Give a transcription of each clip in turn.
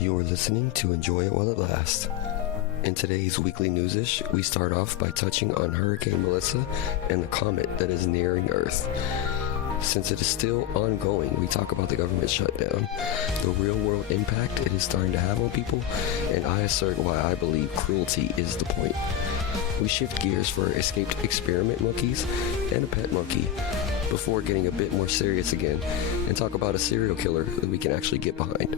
You're listening to Enjoy It While It Lasts. In today's weekly Newsish, we start off by touching on Hurricane Melissa and the comet that is nearing Earth. Since it is still ongoing, we talk about the government shutdown, the real-world impact it is starting to have on people, and I assert why I believe cruelty is the point. We shift gears for escaped experiment monkeys and a pet monkey, before getting a bit more serious again, and talk about a serial killer that we can actually get behind.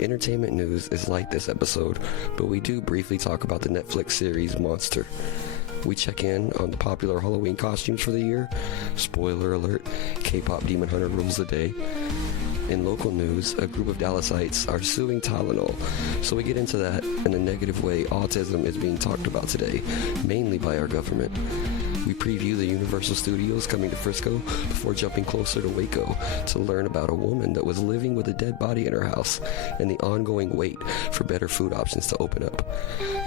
Entertainment news is light this episode, but we do briefly talk about the Netflix series Monster. We check in on the popular Halloween costumes for the year. Spoiler alert, K-pop Demon Hunter rules the day. In local news, a group of Dallasites are suing Tylenol, so we get into that and the negative way autism is being talked about today, mainly by our government. We preview the Universal Studios coming to Frisco before jumping closer to Waco to learn about a woman that was living with a dead body in her house and the ongoing wait for better food options to open up.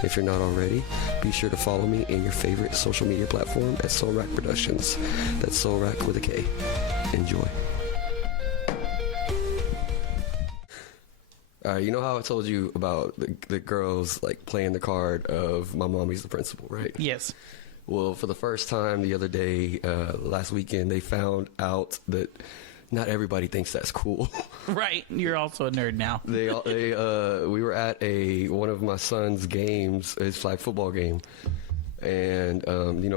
If you're not already, be sure to follow me in your favorite social media platform at Soul Rack Productions. That's Soul Rack with a K. Enjoy. You know how I told you about the girls like playing the card of my mommy's the principal, right? Yes. Well, for the first time the other day, last weekend, they found out that not everybody thinks that's cool. Right. You're also a nerd now. We were at one of my son's games, his flag football game, and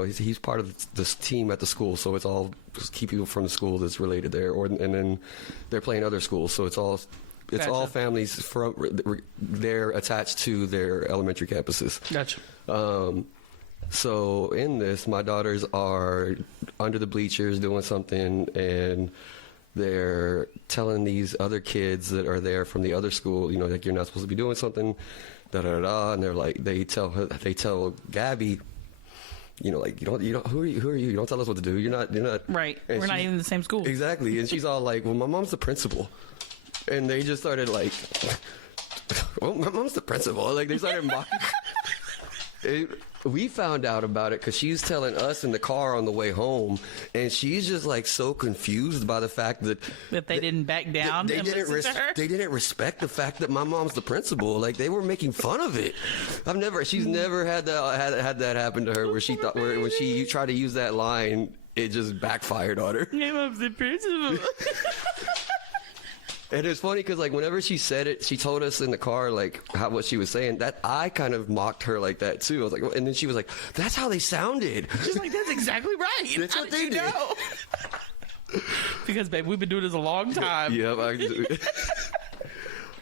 he's part of this team at the school, so it's all just keep people from the school that's related there, and then they're playing other schools, so it's all families from they're attached to their elementary campuses. Gotcha. So in this, my daughters are under the bleachers doing something, and they're telling these other kids that are there from the other school, like you're not supposed to be doing something, and they're like, they tell Gabby, like who are you? You don't tell us what to do. You're not right. We're not even in the same school. Exactly, and she's all like, well, my mom's the principal, and they just started like, well, my mom's the principal. Like they started mocking. We found out about it because she's telling us in the car on the way home, and she's just like so confused by the fact that they didn't back down. They didn't respect the fact that my mom's the principal. Like they were making fun of it. She's never had that happen to her where she thought when she tried to use that line, it just backfired on her. My mom's the principal. And it's funny because, like, whenever she said it, she told us in the car, like, what she was saying. That I kind of mocked her like that, too. I was like, and then she was like, that's how they sounded. She's like, that's exactly right. That's what they did. Because, babe, we've been doing this a long time. Yep. All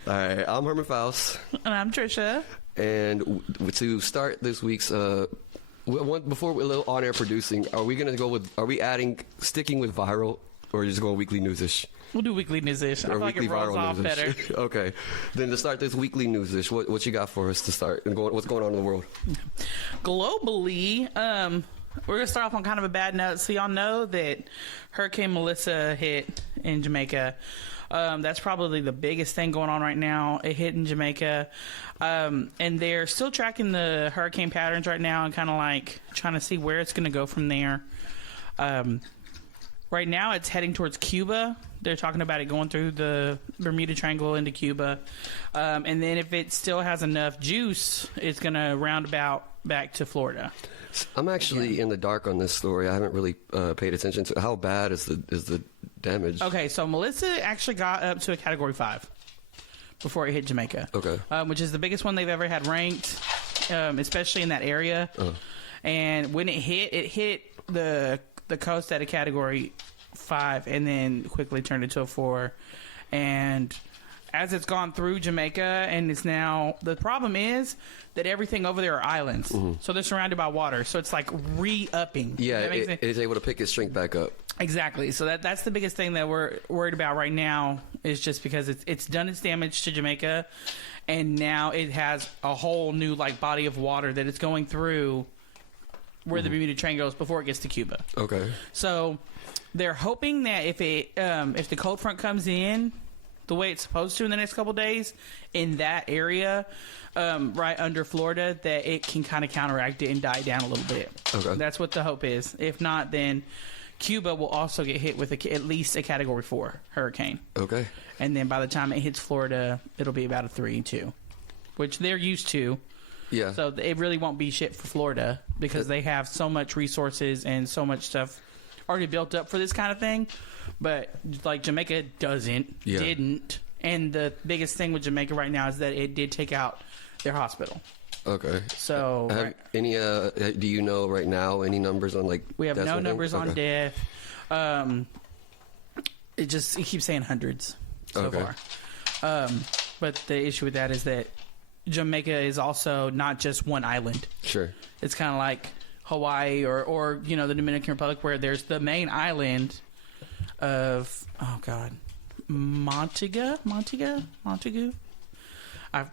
right, I'm Herman Faust. And I'm Tricia. And to start this week's, before we're a little on-air producing, are we sticking with viral, or just going weekly newsish? We'll do weekly newsish. I feel like it rolls off better. Okay. Then to start this weekly newsish, what you got for us to start? And what's going on in the world? Globally, we're going to start off on kind of a bad note. So y'all know that Hurricane Melissa hit in Jamaica. That's probably the biggest thing going on right now. It hit in Jamaica. And they're still tracking the hurricane patterns right now and kind of like trying to see where it's going to go from there. Right now, it's heading towards Cuba. They're talking about it going through the Bermuda Triangle into Cuba. And then if it still has enough juice, it's going to roundabout back to Florida. I'm actually in the dark on this story. I haven't really paid attention to how bad is the damage. Okay, so Melissa actually got up to a Category 5 before it hit Jamaica. Okay. Which is the biggest one they've ever had ranked, especially in that area. And when it hit the coast at a Category 5 and then quickly turned into a 4. And as it's gone through Jamaica, and it's now, the problem is that everything over there are islands. Mm-hmm. So they're surrounded by water. So it's like re-upping. Yeah, it is able to pick its strength back up. Exactly. So that's the biggest thing that we're worried about right now, is just because it's done its damage to Jamaica, and now it has a whole new like body of water that it's going through where the Bermuda Triangle goes before it gets to Cuba. Okay. So they're hoping that if the cold front comes in the way it's supposed to in the next couple days in that area, right under Florida, that it can kind of counteract it and die down a little bit. Okay. That's what the hope is. If not, then Cuba will also get hit with at least a Category 4 hurricane. Okay. And then by the time it hits Florida, it'll be about a 3, 2, which they're used to. Yeah. So it really won't be shit for Florida because they have so much resources and so much stuff already built up for this kind of thing. But like Jamaica didn't. And the biggest thing with Jamaica right now is that it did take out their hospital. Okay. So any do you know right now any numbers on like we have no numbers on death. It keeps saying hundreds so far. But the issue with that is that Jamaica is also not just one island. Sure. It's kind of like Hawaii or the Dominican Republic, where there's the main island of Montego.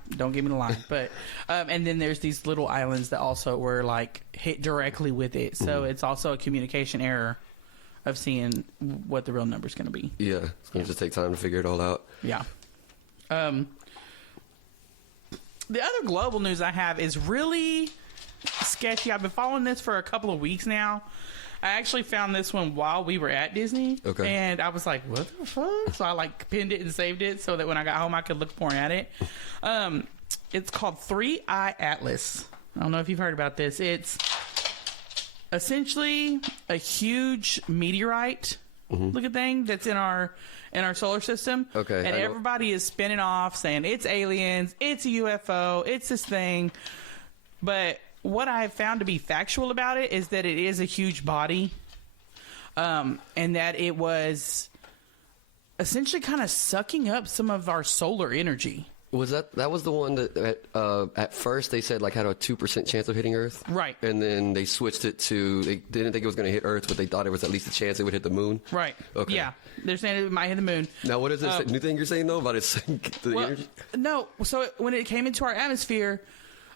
Don't give me the line, but and then there's these little islands that also were like hit directly with it. So it's also a communication error of seeing what the real number's going to be. Yeah, it's going to just take time to figure it all out. Yeah. The other global news I have is really sketchy. I've been following this for a couple of weeks now. I actually found this one while we were at Disney. Okay. And I was like, what the fuck? So I pinned it and saved it so that when I got home I could look more at it. It's called 3-Eye Atlas. I don't know if you've heard about this. It's essentially a huge meteorite looking thing that's in our solar system. Okay. And everybody is spinning off saying it's aliens, it's a UFO, it's this thing. But what I've found to be factual about it is that it is a huge body, and that it was essentially kind of sucking up some of our solar energy. Was that was the one that at first they said had a 2% chance of hitting Earth? Right. And then they switched it to, they didn't think it was going to hit Earth, but they thought it was at least a chance it would hit the moon? Right. Okay. Yeah. They're saying it might hit the moon. Now, what is this new thing you're saying, though, about the energy? No. So when it came into our atmosphere,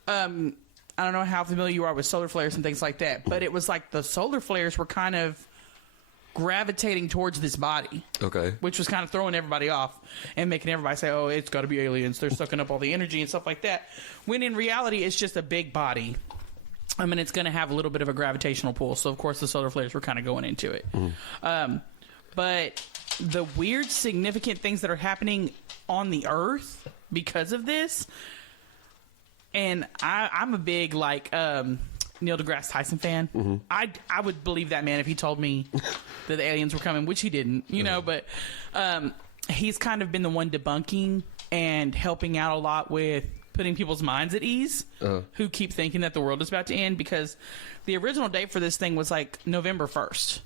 I don't know how familiar you are with solar flares and things like that, but it was like the solar flares were kind of gravitating towards this body. Okay. Which was kind of throwing everybody off and making everybody say, oh, it's got to be aliens. They're sucking up all the energy and stuff like that. When in reality, it's just a big body. I mean, it's going to have a little bit of a gravitational pull. So, of course, the solar flares were kind of going into it. But the weird, significant things that are happening on the Earth because of this, and I'm a big, Neil deGrasse Tyson fan. I would believe that man if he told me that the aliens were coming, which he didn't, but he's kind of been the one debunking and helping out a lot with putting people's minds at ease who keep thinking that the world is about to end, because the original date for this thing was November 1st.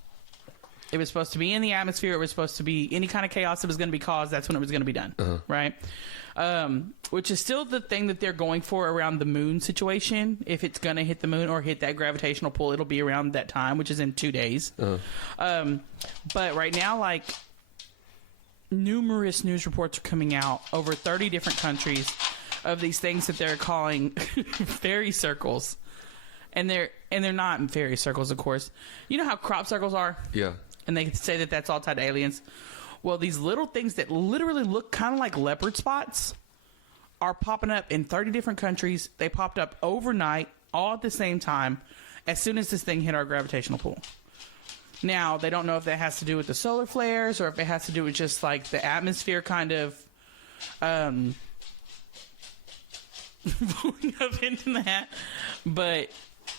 It was supposed to be in the atmosphere. It was supposed to be any kind of chaos that was going to be caused. That's when it was going to be done. Right. Which is still the thing that they're going for around the moon situation. If it's going to hit the moon or hit that gravitational pull, it'll be around that time, which is in 2 days. But right now, numerous news reports are coming out over 30 different countries of these things that they're calling fairy circles. And they're not fairy circles, of course. You know how crop circles are? Yeah. And they say that that's all tied to aliens. Well, these little things that literally look kind of like leopard spots are popping up in 30 different countries. They popped up overnight, all at the same time, as soon as this thing hit our gravitational pull. Now, they don't know if that has to do with the solar flares or if it has to do with just the atmosphere kind of blowing up into that. But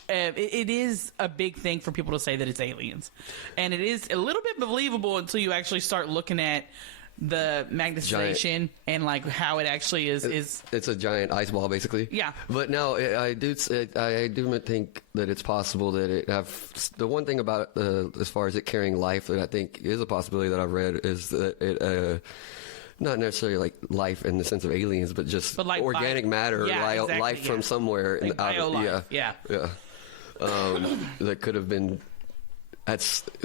it is a big thing for people to say that it's aliens. And it is a little bit believable until you actually start looking at the magnetization and how it actually is. It's a giant ice ball, basically. Yeah. But no, I do think that it's possible that it have. The one thing about as far as it carrying life that I think is a possibility that I've read is that it. Not necessarily life in the sense of aliens, but just organic matter, exactly, life from somewhere in the outer. Yeah. That could have been.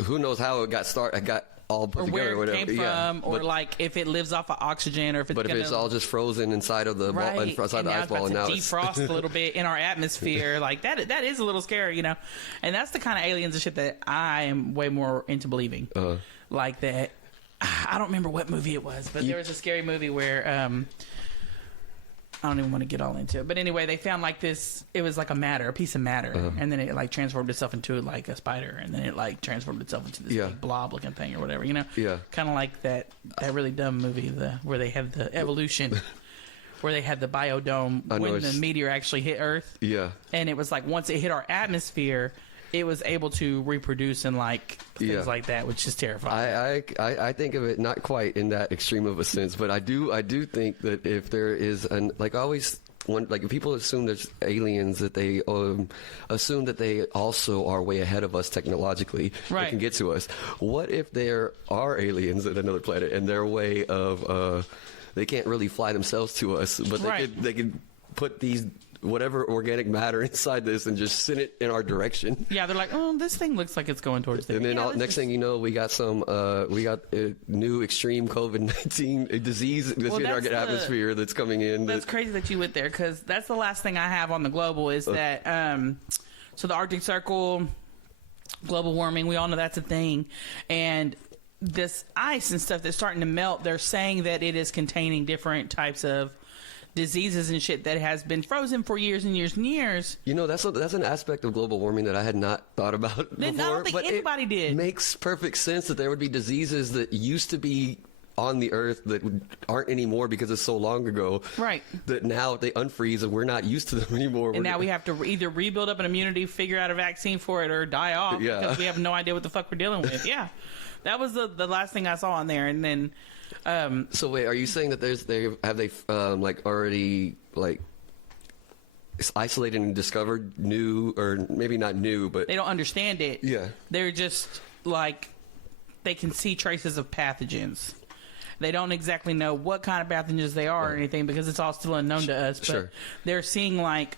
Who knows how it got started? Got all put together, or where it came from, or if it lives off of oxygen, or if it's. But if it's all just frozen inside of the ball, inside the ice ball, and now it's defrost a little bit in our atmosphere, that is a little scary, And that's the kind of aliens and shit that I am way more into believing, that. I don't remember what movie it was, but there was a scary movie where I don't even want to get all into it. But anyway, they found like this, it was like a piece of matter. And then it like transformed itself into like a spider. And then it like transformed itself into this big blob looking thing or whatever, you know? Yeah. Kind of like that really dumb movie where they have the evolution, where they had the biodome when the meteor actually hit Earth. Yeah. And it was like once it hit our atmosphere, it was able to reproduce and like things like that, which is terrifying. I think of it not quite in that extreme of a sense, but I do think that if there is if people assume there's aliens, that they assume that they also are way ahead of us technologically. Right. They can get to us. What if there are aliens at another planet and their way of they can't really fly themselves to us, but they could put these whatever organic matter inside this and just send it in our direction. Yeah, they're like, oh, this thing looks like it's going towards there. And then next thing you know, we got a new extreme COVID-19 disease that's in our atmosphere that's coming in. That's crazy that you went there, because that's the last thing I have on the global is that, so the Arctic Circle, global warming, we all know that's a thing. And this ice and stuff that's starting to melt, they're saying that it is containing different types of diseases and shit that has been frozen for years and years and years. You know, that's an aspect of global warming that I had not thought about before. I don't think anybody did. It makes perfect sense that there would be diseases that used to be on the earth that aren't anymore because it's so long ago. Right. That now they unfreeze and we're not used to them anymore. And now we have to either rebuild up an immunity, figure out a vaccine for it, or die off because we have no idea what the fuck we're dealing with. Yeah. That was the last thing I saw on there. And then so wait, are you saying that they already isolated and discovered new, or maybe not new, but they don't understand it. Yeah. They're just like, they can see traces of pathogens. They don't exactly know what kind of pathogens they are or anything, because it's all still unknown to us. But they're seeing like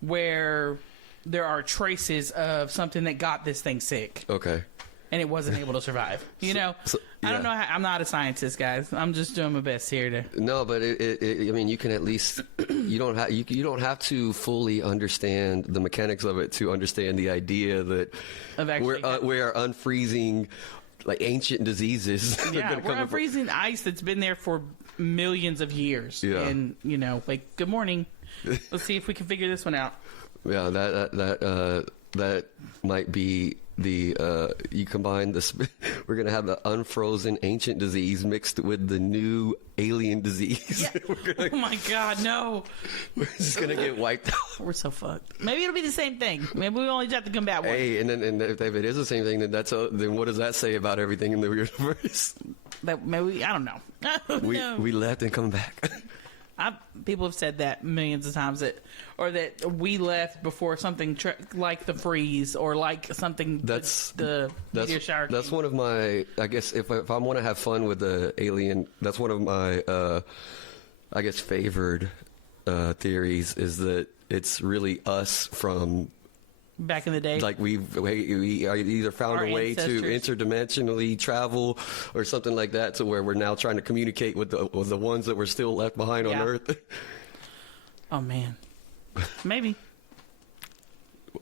where there are traces of something that got this thing sick. Okay. And it wasn't able to survive. You know, I don't know. I'm not a scientist, guys. I'm just doing my best here to. No, but I mean, you can at least you don't have to fully understand the mechanics of it to understand the idea that we're unfreezing like ancient diseases. Yeah, we're unfreezing ice that's been there for millions of years. Yeah. And you know, like, good morning. Let's see if we can figure this one out. Yeah, that might be the you combine this. We're gonna have the unfrozen ancient disease mixed with the new alien disease. Yeah. Oh my God, no! We're just gonna get wiped out. We're so fucked. Maybe it'll be the same thing. Maybe we only have to combat one. Hey, and if it is the same thing, then what does that say about everything in the universe? That maybe, I don't know. We left and come back. People have said that millions of times, that we left before something like the freeze, or like something the meteor shower. That's one of my, I guess, if I want to have fun with the alien, that's one of my I guess favored theories, is that it's really us from back in the day. Like we either found a way to interdimensionally travel or something like that, to where we're now trying to communicate with the ones that were still left behind on Earth. Oh man, maybe.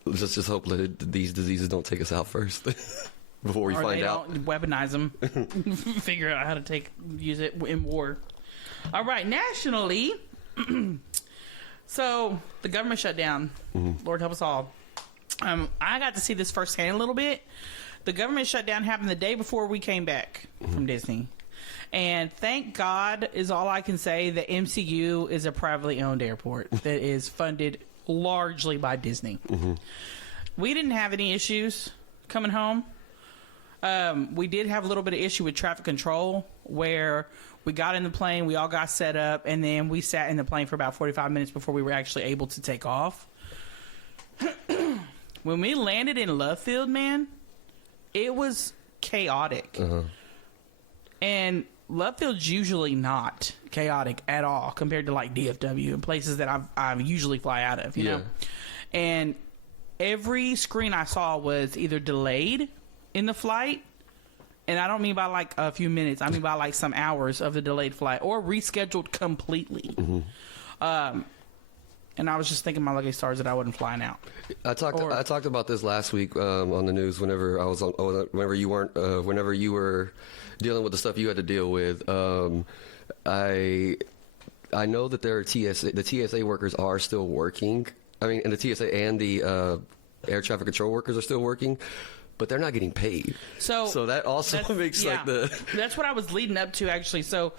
Let's just hope that these diseases don't take us out first before we find out. Don't weaponize them. Figure out how to use it in war. All right, nationally. So the government shut down. Mm-hmm. Lord help us all. I got to see this firsthand a little bit. The government shutdown happened the day before we came back from Disney. And thank God is all I can say. The MCU is a privately owned airport that is funded largely by Disney. Mm-hmm. We didn't have any issues coming home. We did have a little bit of issue with traffic control, where we got in the plane, we all got set up, and then we sat in the plane for about 45 minutes before we were actually able to take off. When we landed in Love Field, man, it was chaotic. Uh-huh. And Love Field's usually not chaotic at all compared to like DFW and places that I usually fly out of, you know? And every screen I saw was either delayed in the flight, and I don't mean by like a few minutes, I mean by like some hours of the delayed flight, or rescheduled completely. Mm-hmm. And I was just thinking my lucky stars that I wasn't flying out. I talked about this last week on the news. Whenever you were dealing with the stuff you had to deal with, I know that there are the TSA workers are still working. I mean, and the TSA and the air traffic control workers are still working, but they're not getting paid. So that also makes like the... That's what I was leading up to, actually. So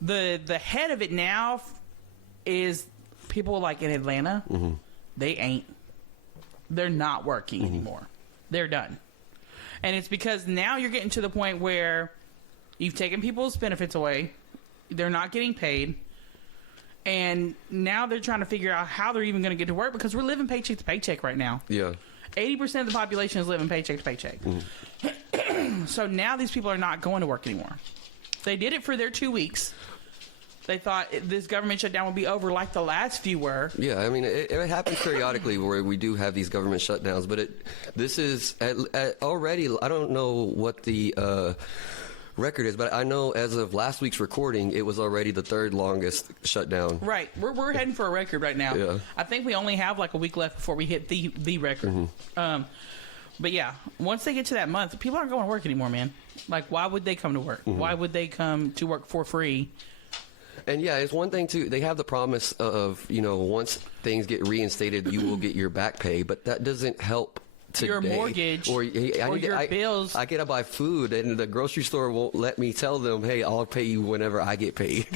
the head of it now is people like in Atlanta. They're not working anymore. They're done. And it's because now you're getting to the point where you've taken people's benefits away. They're not getting paid. And now they're trying to figure out how they're even going to get to work, because we're living paycheck to paycheck right now. Yeah. 80% of the population is living paycheck to paycheck. So now these people are not going to work anymore. They did it for their 2 weeks. They thought this government shutdown would be over like the last few were. Yeah, I mean, it happens periodically where we do have these government shutdowns, but this is already, I don't know what the record is, but I know as of last week's recording, it was already the third longest shutdown. Right. We're heading for a record right now. Yeah. I think we only have like a week left before we hit the record. But yeah, once they get to that month, people aren't going to work anymore, man. Like, why would they come to work? Why would they come to work for free? And yeah, it's one thing too. They have the promise of, once things get reinstated, you will get your back pay, but that doesn't help today. Your mortgage or your bills. I gotta buy food, and the grocery store won't let me tell them, "Hey, I'll pay you whenever I get paid."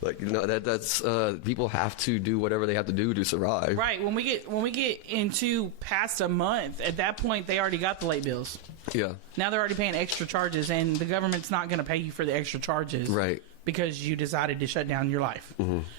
Like, that's people have to do whatever they have to do to survive. Right. When we get into past a month, at that point they already got the late bills. Yeah. Now they're already paying extra charges, and the government's not going to pay you for the extra charges. Right. Because you decided to shut down your life. And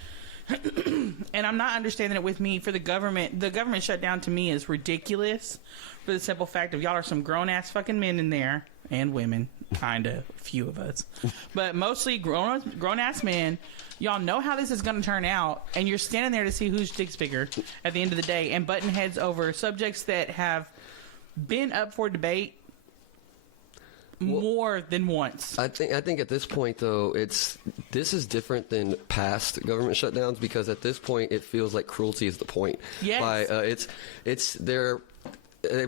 I'm not understanding it with me for the government. The government shutdown to me is ridiculous for the simple fact of y'all are some grown-ass fucking men in there, and women, kind of, few of us. But mostly grown-ass men. Y'all know how this is going to turn out, and you're standing there to see whose dick's bigger at the end of the day, and butting heads over subjects that have been up for debate more than once. I think at this point, though, this is different than past government shutdowns, because at this point it feels like cruelty is the point. Yes. It's their.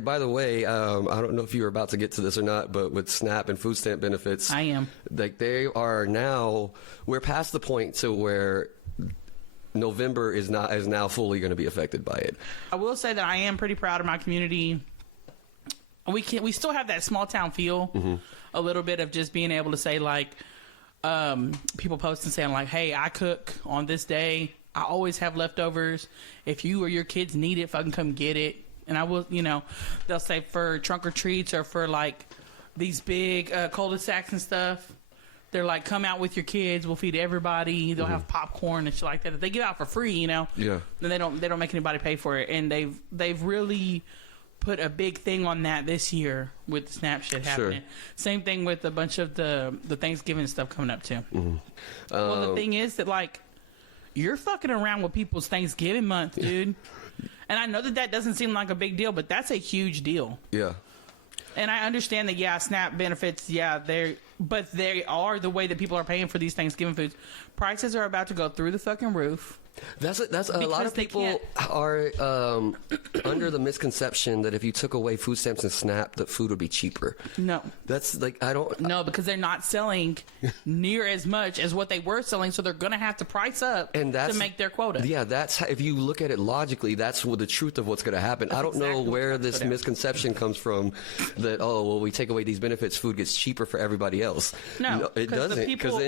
By the way, I don't know if you were about to get to this or not, but with SNAP and food stamp benefits, I am. Like, they are now, we're past the point to where November is now fully going to be affected by it. I will say that I am pretty proud of my community. We still have that small town feel, a little bit of just being able to say, like, people posting saying like, "Hey, I cook on this day. I always have leftovers. If you or your kids need it, fucking come get it." And I will, they'll say for trunk or treats or for like these big cul-de-sacs and stuff. They're like, "Come out with your kids. We'll feed everybody." They'll have popcorn and shit like that they give out for free, Yeah. And they don't make anybody pay for it. And they've really put a big thing on that this year with the SNAP shit happening. Sure. Same thing with a bunch of the Thanksgiving stuff coming up too. Well, the thing is that, like, you're fucking around with people's Thanksgiving month, dude. And I know that doesn't seem like a big deal, but that's a huge deal. Yeah. And I understand that, SNAP benefits, but they are the way that people are paying for these Thanksgiving foods. Prices are about to go through the fucking roof. That's a lot of people are under the misconception that if you took away food stamps and SNAP, that food would be cheaper. No. That's like, No, because they're not selling near as much as what they were selling, so they're going to have to price up to make their quota. Yeah, that's if you look at it logically, that's the truth of what's going to happen. I don't know where this misconception comes from that, we take away these benefits, food gets cheaper for everybody else. No, it doesn't. The people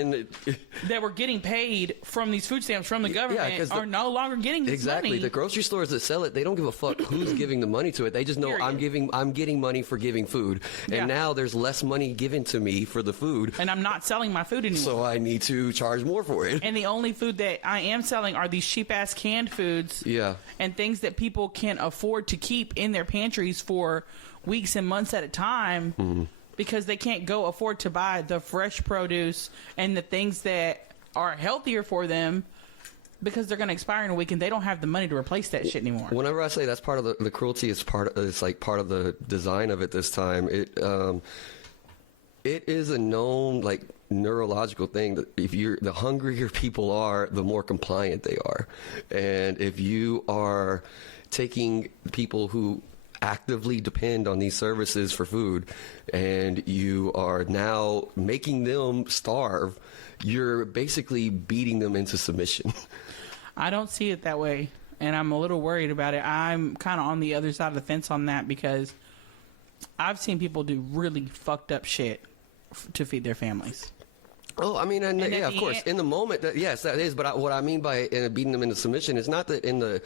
that were getting paid from these food stamps from the government are no longer getting this money. The grocery stores that sell it, they don't give a fuck who's giving the money to it. They just know I'm getting money for giving food. And now there's less money given to me for the food. And I'm not selling my food anymore. So I need to charge more for it. And the only food that I am selling are these cheap-ass canned foods. Yeah. And things that people can afford to keep in their pantries for weeks and months at a time. Because they can't afford to buy the fresh produce and the things that are healthier for them, because they're going to expire in a week and they don't have the money to replace that shit anymore. Whenever I say that's part of the cruelty, it's part of the design of it this time. It is a known, like, neurological thing that the hungrier people are, the more compliant they are. And if you are taking people who actively depend on these services for food and you are now making them starve, you're basically beating them into submission. I don't see it that way, and I'm a little worried about it. I'm kind of on the other side of the fence on that because I've seen people do really fucked up shit to feed their families. Oh, I mean, and yeah, of course. In the moment, yes, that is. But what I mean by beating them into submission is not that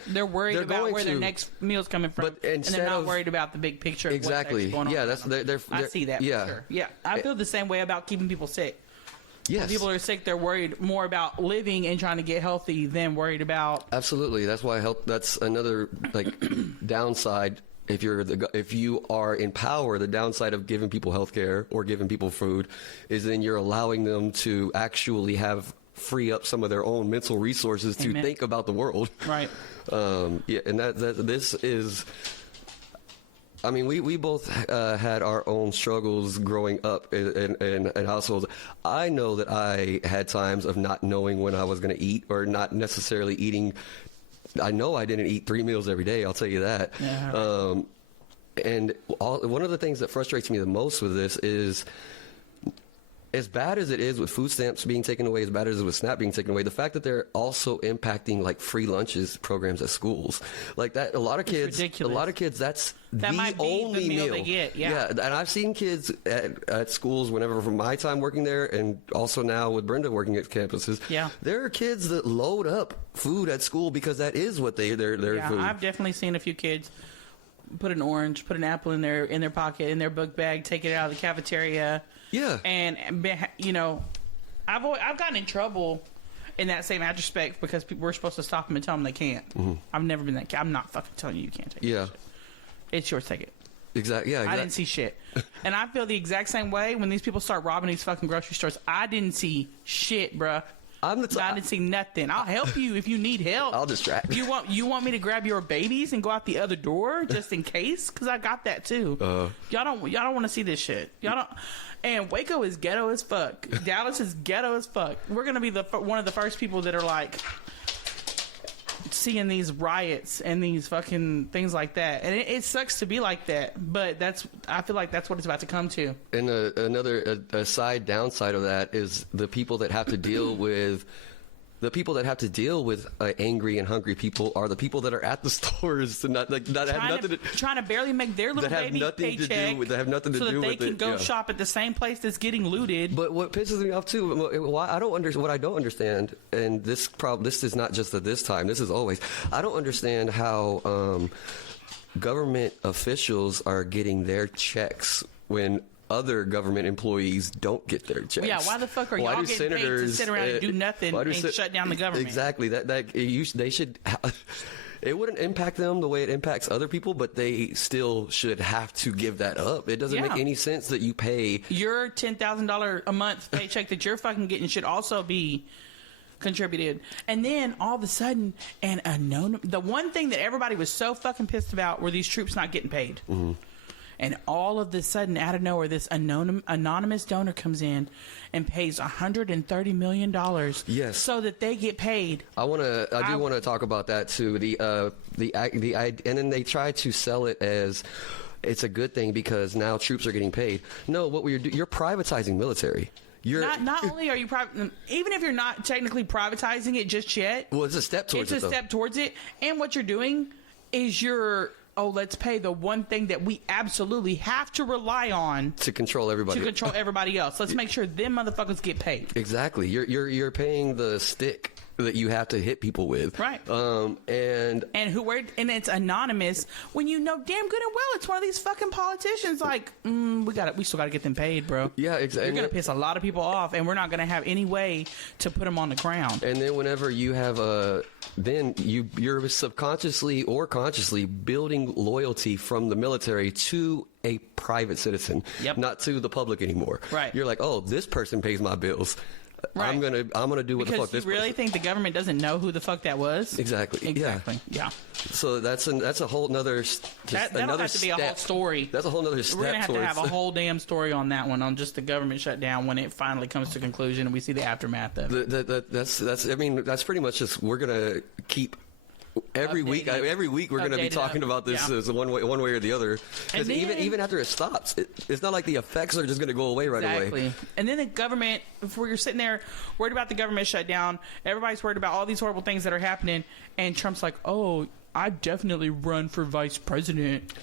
they're worried about where their next meal's coming from, and they're not worried about the big picture. Of Exactly. What's going on. Yeah, I see that. Yeah, for sure. Yeah, I feel the same way about keeping people sick. Yes. When people are sick, they're worried more about living and trying to get healthy than worried about. Absolutely. That's why health. That's another downside. If you are in power, the downside of giving people health care or giving people food is then you're allowing them to actually free up some of their own mental resources to think about the world. Right. Yeah, and this is. I mean, we both had our own struggles growing up in households. I know that I had times of not knowing when I was going to eat or not necessarily eating. I know I didn't eat 3 meals every day, I'll tell you that. Yeah. And one of the things that frustrates me the most with this is, as bad as it is with food stamps being taken away, as bad as it is with SNAP being taken away, the fact that they're also impacting like free lunches programs at schools, like that. A lot of kids, that's the might be only the meal they get. Yeah, and I've seen kids at schools whenever from my time working there, and also now with Brenda working at campuses. Yeah, there are kids that load up food at school because that is what their food. I've definitely seen a few kids put an orange, put an apple in their pocket, in their book bag, take it out of the cafeteria. Yeah, and I've gotten in trouble in that same aspect because we're supposed to stop them and tell them they can't. Mm-hmm. I've never been that kid. I'm not fucking telling you can't take it. Yeah, it's yours. Take it. Exactly. Yeah, I didn't see shit, and I feel the exact same way when these people start robbing these fucking grocery stores. I didn't see shit, bruh. I didn't see nothing. I'll help you if you need help. I'll distract. You want me to grab your babies and go out the other door just in case? Because I got that too. Y'all don't want to see this shit. Y'all don't. And Waco is ghetto as fuck. Dallas is ghetto as fuck. We're gonna be one of the first people that are like seeing these riots and these fucking things like that. And it sucks to be like that, but I feel like that's what it's about to come to. And another side downside of that is the people that have to deal with. The people that have to deal with angry and hungry people are the people that are at the stores to not have nothing to trying to barely make their little baby paycheck that have nothing to do with it, so that they can go shop at the same place that's getting looted. But what pisses me off too, what I don't understand, and this is not just at this time. This is always. I don't understand how government officials are getting their checks when other government employees don't get their checks. Yeah, why the fuck are y'all getting paid to sit around and do nothing and shut down the government? Exactly. They should. It wouldn't impact them the way it impacts other people, but they still should have to give that up. It doesn't make any sense that you pay your $10,000 a month paycheck that you're fucking getting should also be contributed. And then all of a sudden, the one thing that everybody was so fucking pissed about were these troops not getting paid. Mm-hmm. And all of a sudden, out of nowhere, this anonymous donor comes in and pays $130 million. Yes. So that they get paid. I do want to talk about that too. And then they try to sell it as it's a good thing because now troops are getting paid. No, you're privatizing military. Not only are you even if you're not technically privatizing it just yet. Well, it's a step towards it. It's a step towards it. And what you're doing is let's pay the one thing that we absolutely have to rely on to control everybody else. Let's make sure them motherfuckers get paid. Exactly. You're paying the stick that you have to hit people with, right? And it's anonymous when you know damn good and well it's one of these fucking politicians. Like, we still got to get them paid, bro. Yeah, exactly. You're gonna piss a lot of people off, and we're not gonna have any way to put them on the ground. And then whenever you have you're subconsciously or consciously building loyalty from the military to a private citizen, not to the public anymore. Right. You're like, oh, this person pays my bills. Right. I'm gonna do what the fuck this. Because you really think the government doesn't know who the fuck that was? Exactly. Yeah. So that's a whole nother. That'll have to be a whole story. That's a whole nother step. We're gonna have to have a whole damn story on that one, on just the government shutdown when it finally comes to conclusion and we see the aftermath of it. That's pretty much just we're gonna keep every week we're going to be talking about this one way or the other. Because even after it stops, it's not like the effects are just going to go away right away. And then the government, before you're sitting there worried about the government shutdown, everybody's worried about all these horrible things that are happening, and Trump's like, oh, I'd definitely run for vice president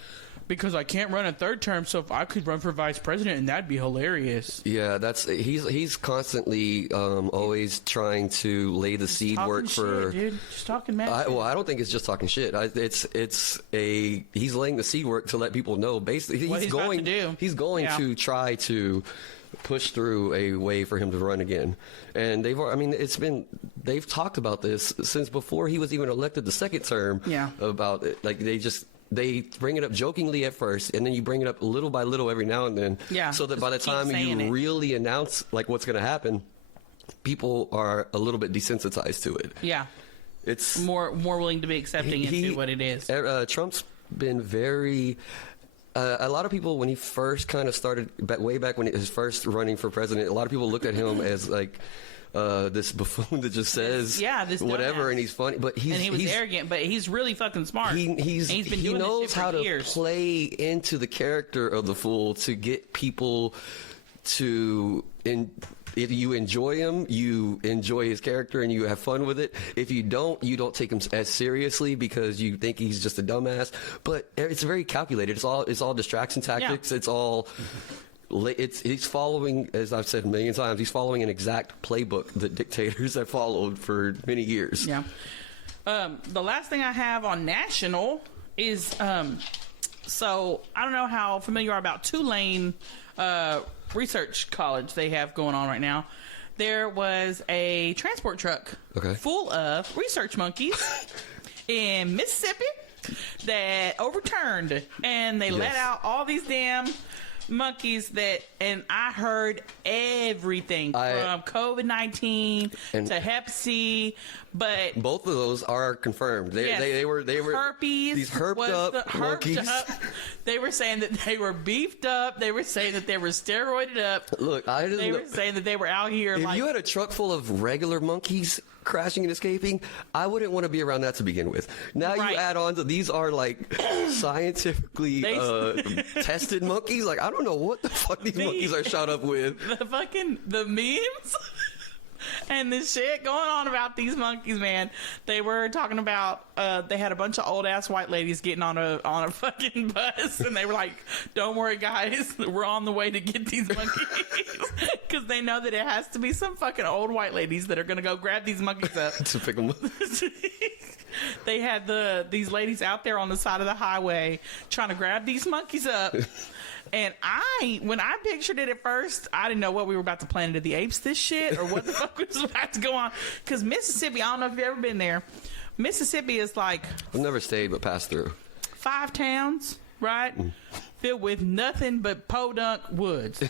because I can't run a third term, so if I could run for vice president, and that'd be hilarious. Yeah, he's constantly always trying to lay the seed work for. Shit, dude. Just talking mad. I don't think it's just talking shit. He's laying the seed work to let people know. Basically, what he's going to do. He's going to try to push through a way for him to run again. And they've talked about this since before he was even elected the second term. Yeah. About it, like they bring it up jokingly at first, and then you bring it up little by little every now and then. Yeah. So that by the time you really announce like what's going to happen, people are a little bit desensitized to it. Yeah. It's more willing to be accepting into what it is. Trump's been very. A lot of people, when he first kind of started, way back when he was first running for president, a lot of people looked at him as like this buffoon that just says this whatever, dumbass. And he's funny, but he was arrogant, but he's really fucking smart. He knows how to play into the character of the fool to get people to. If you enjoy him, you enjoy his character and you have fun with it. If you don't take him as seriously because you think he's just a dumbass. But it's very calculated. It's all distraction tactics. Yeah. He's following, as I've said a million times, he's following an exact playbook that dictators have followed for many years. Yeah. The last thing I have on national is so I don't know how familiar you are about Tulane Research College they have going on right now. There was a transport truck full of research monkeys in Mississippi that overturned, and they let out all these damn monkeys and I heard everything from COVID-19 to Hep C, but both of those are confirmed. They were herpes. These herped up monkeys. They were saying that they were beefed up. They were saying that they were steroided up. Look, they were saying that they were out here. If you had a truck full of regular monkeys crashing and escaping, I wouldn't want to be around that to begin with. Now you add on to these are like scientifically tested monkeys. Like I don't know what the fuck these monkeys are shot up with. The memes and this shit going on about these monkeys, man. They were talking about they had a bunch of old ass white ladies getting on a fucking bus, and they were like, "Don't worry, guys, we're on the way to get these monkeys," because they know that it has to be some fucking old white ladies that are gonna go grab these monkeys up to pick them up. They had these ladies out there on the side of the highway trying to grab these monkeys up. And when I pictured it at first, I didn't know what we were about to Planet of the Apes this shit or what the fuck was about to go on. Because Mississippi, I don't know if you've ever been there. Mississippi is like... I've never stayed but passed through. 5 towns, right? Filled with nothing but podunk woods.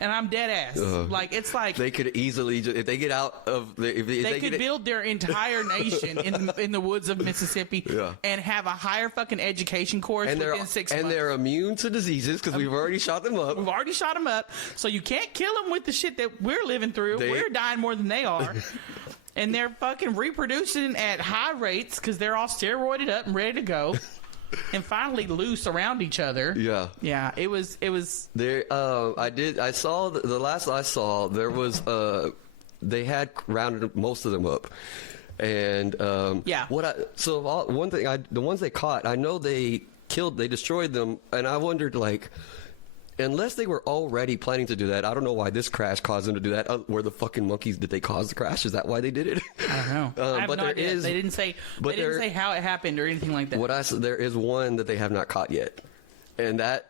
And I'm dead ass. Like it's like they could easily, if they get out of, if they could build their entire nation in the woods of Mississippi and have a higher fucking education course within 6 months. And they're immune to diseases because we've already shot them up. We've already shot them up, so you can't kill them with the shit that we're living through. We're dying more than they are. And they're fucking reproducing at high rates because they're all steroided up and ready to go. And finally loose around each other. Yeah. It was there. I saw the last I saw there was they had rounded most of them up, and one thing the ones they caught, I know they destroyed them, and I wondered like. Unless they were already planning to do that, I don't know why this crash caused them to do that. Were the fucking monkeys? Did they cause the crash? Is that why they did it? I don't know. I have no idea. They didn't say. They didn't say how it happened or anything like that. There is one that they have not caught yet, and that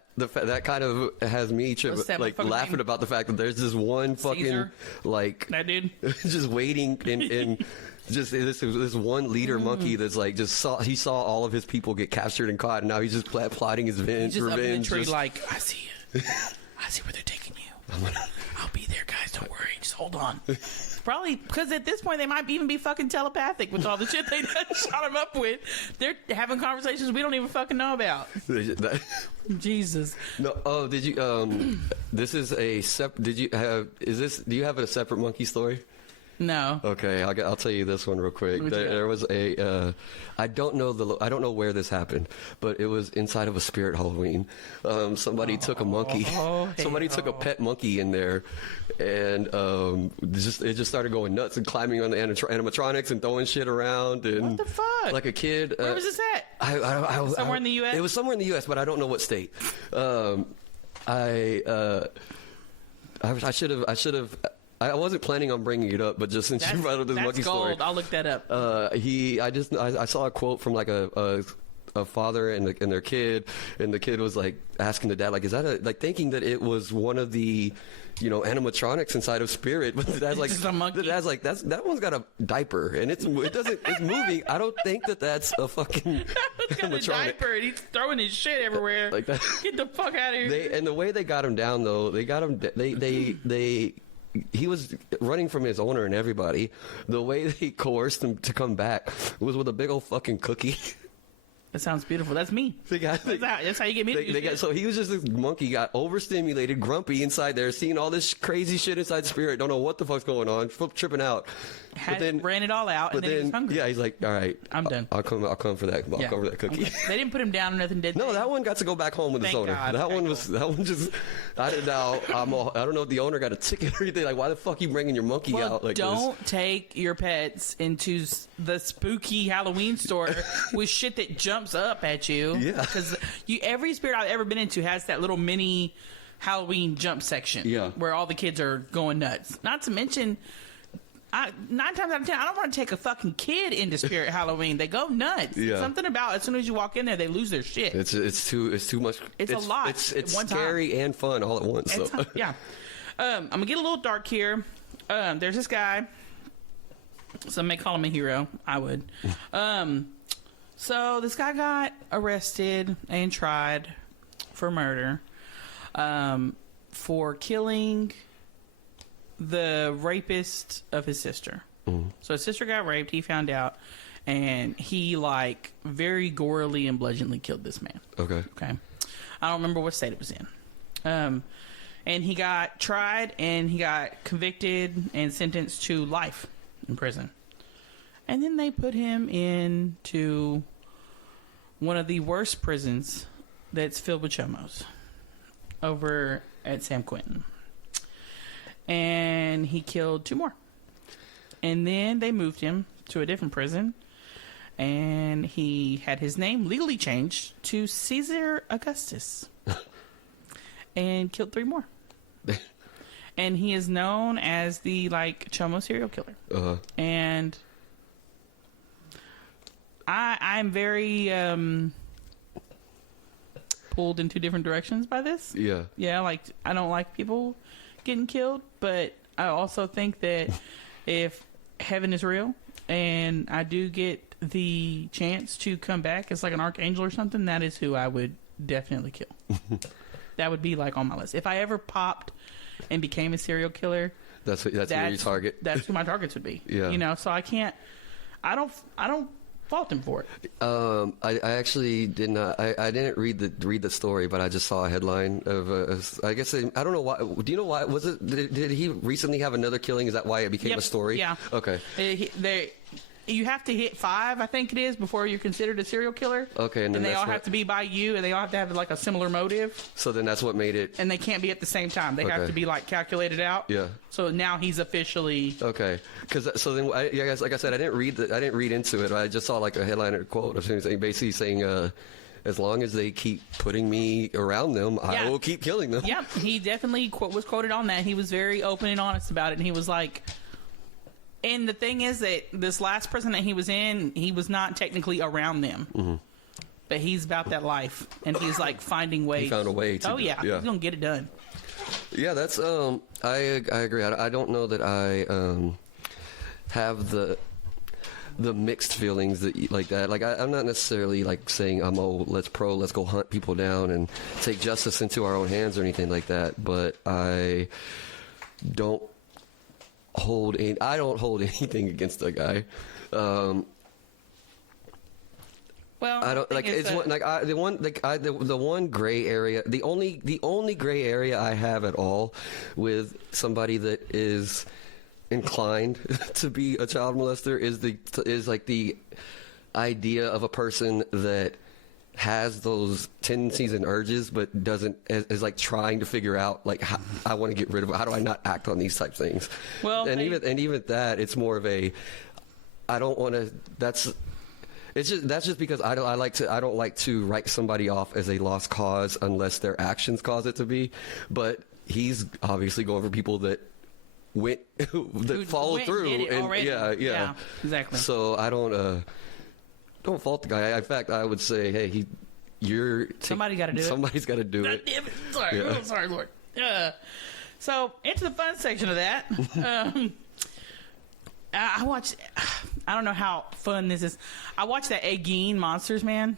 kind of has me like laughing about the fact that there's this one fucking Caesar? Like that dude just waiting in. Just this one leader monkey that's like he saw all of his people get captured and caught, and now he's just plotting his revenge. He's just up in the tree like, I see you. I see where they're taking you. I'll be there, guys. Don't worry. Just hold on. Probably because at this point they might even be fucking telepathic with all the shit they done shot them up with. They're having conversations we don't even fucking know about. Jesus. No. Oh, did you? This is a separate. Did you have? Do you have a separate monkey story? No. Okay, I'll tell you this one real quick. There was a I don't know where this happened, but it was inside of a spirit Halloween. Somebody took a monkey. Somebody took a pet monkey in there, and it just started going nuts and climbing on the animatronics and throwing shit around. And what the fuck? Like a kid. Where was this at? Somewhere in the U.S. It was somewhere in the U.S., but I don't know what state. I should have. I wasn't planning on bringing it up, but just since you brought up this monkey story, I'll look that up. I saw a quote from like a father and their kid, and the kid was like asking the dad, like, is that thinking that it was one of the, animatronics inside of Spirit, but the dad's like, that one's got a diaper and it's moving. I don't think that's a fucking got a diaper and he's throwing his shit everywhere. Like that. Get the fuck out of here. And the way they got him down, though, he was running from his owner and everybody. The way they coerced him to come back was with a big old fucking cookie. That sounds beautiful. That's me. That's how you get me. So he was just this monkey, got overstimulated, grumpy inside there, seeing all this crazy shit inside Spirit, don't know what the fuck's going on, tripping out. Ran it all out, and then he was hungry. Yeah, he's like, all right, I'm done. I'll come for that. I'll come for that cookie. They didn't put him down or nothing, did they? No, that one got to go back home with his owner. That one just. I don't know if the owner got a ticket or anything. Like, why the fuck are you bringing your monkey out like don't take your pets into the spooky Halloween store with shit that jumps up at you. Yeah, because every Spirit I've ever been into has that little mini Halloween jump section. Yeah, where all the kids are going nuts. Not to mention, 9 times out of 10, I don't want to take a fucking kid into Spirit Halloween. They go nuts. Yeah. Something about as soon as you walk in there, they lose their shit. It's too much. It's a lot. It's scary and fun all at once. So. Yeah. I'm gonna get a little dark here. There's this guy. Some may call him a hero. I would. So this guy got arrested and tried for murder, for killing the rapist of his sister. So his sister got raped. He found out, and he very gorily and bludgeoningly killed this man. Okay. I don't remember what state it was in. And he got tried, and he got convicted and sentenced to life in prison. And then they put him into one of the worst prisons that's filled with chomos over at San Quentin. And he killed 2 more. And then they moved him to a different prison, and he had his name legally changed to Caesar Augustus and killed 3 more. And he is known as the chomo serial killer. And I'm very pulled in 2 different directions by this. Yeah, I don't like people getting killed, but I also think that if heaven is real and I do get the chance to come back as an archangel or something, that is who I would definitely kill. That would be on my list. If I ever popped and became a serial killer, that's who you target. That's who my targets would be. Yeah. So I don't fault him for it. I actually did not. I didn't read the story, but I just saw a headline of. I guess I don't know why. Do you know why? Was it? Did he recently have another killing? Is that why it became a story? Yeah. Okay. You have to hit 5, I think it is, before you're considered a serial killer. Okay, and they all have to be by you, and they all have to have a similar motive. So then that's what made it. And they can't be at the same time. They have to be calculated out. Yeah. So now he's officially okay. Guys, like I said, I didn't read into it. I just saw a headline or a quote of him basically saying, as long as they keep putting me around them, I will keep killing them. Yep. He definitely was quoted on that. He was very open and honest about it, and he was like. And the thing is that this last prison that he was in, he was not technically around them. But he's about that life. And he's finding ways. He found a way to he's going to get it done. Yeah, that's, I agree. I don't know that I have the mixed feelings that like that. I'm not necessarily saying let's go hunt people down and take justice into our own hands or anything like that. But I don't hold anything against the guy. Well, I don't the one gray area. The only gray area I have at all with somebody that is inclined to be a child molester is like the idea of a person that has those tendencies and urges, but is like trying to figure out like how I want to get rid of it. How do I not act on these type things? Well, even that, it's more of a I don't want to. That's just because I don't like to write somebody off as a lost cause unless their actions cause it to be. But he's obviously going for people that followed through, and yeah, exactly. So I don't fault the guy. In fact, I would say, hey, somebody got to do it. Somebody's got to do it. Damn it. Sorry, sorry, Lord. So into the fun section of that. I watched. I don't know how fun this is. I watched that Ed Gein Monsters, man.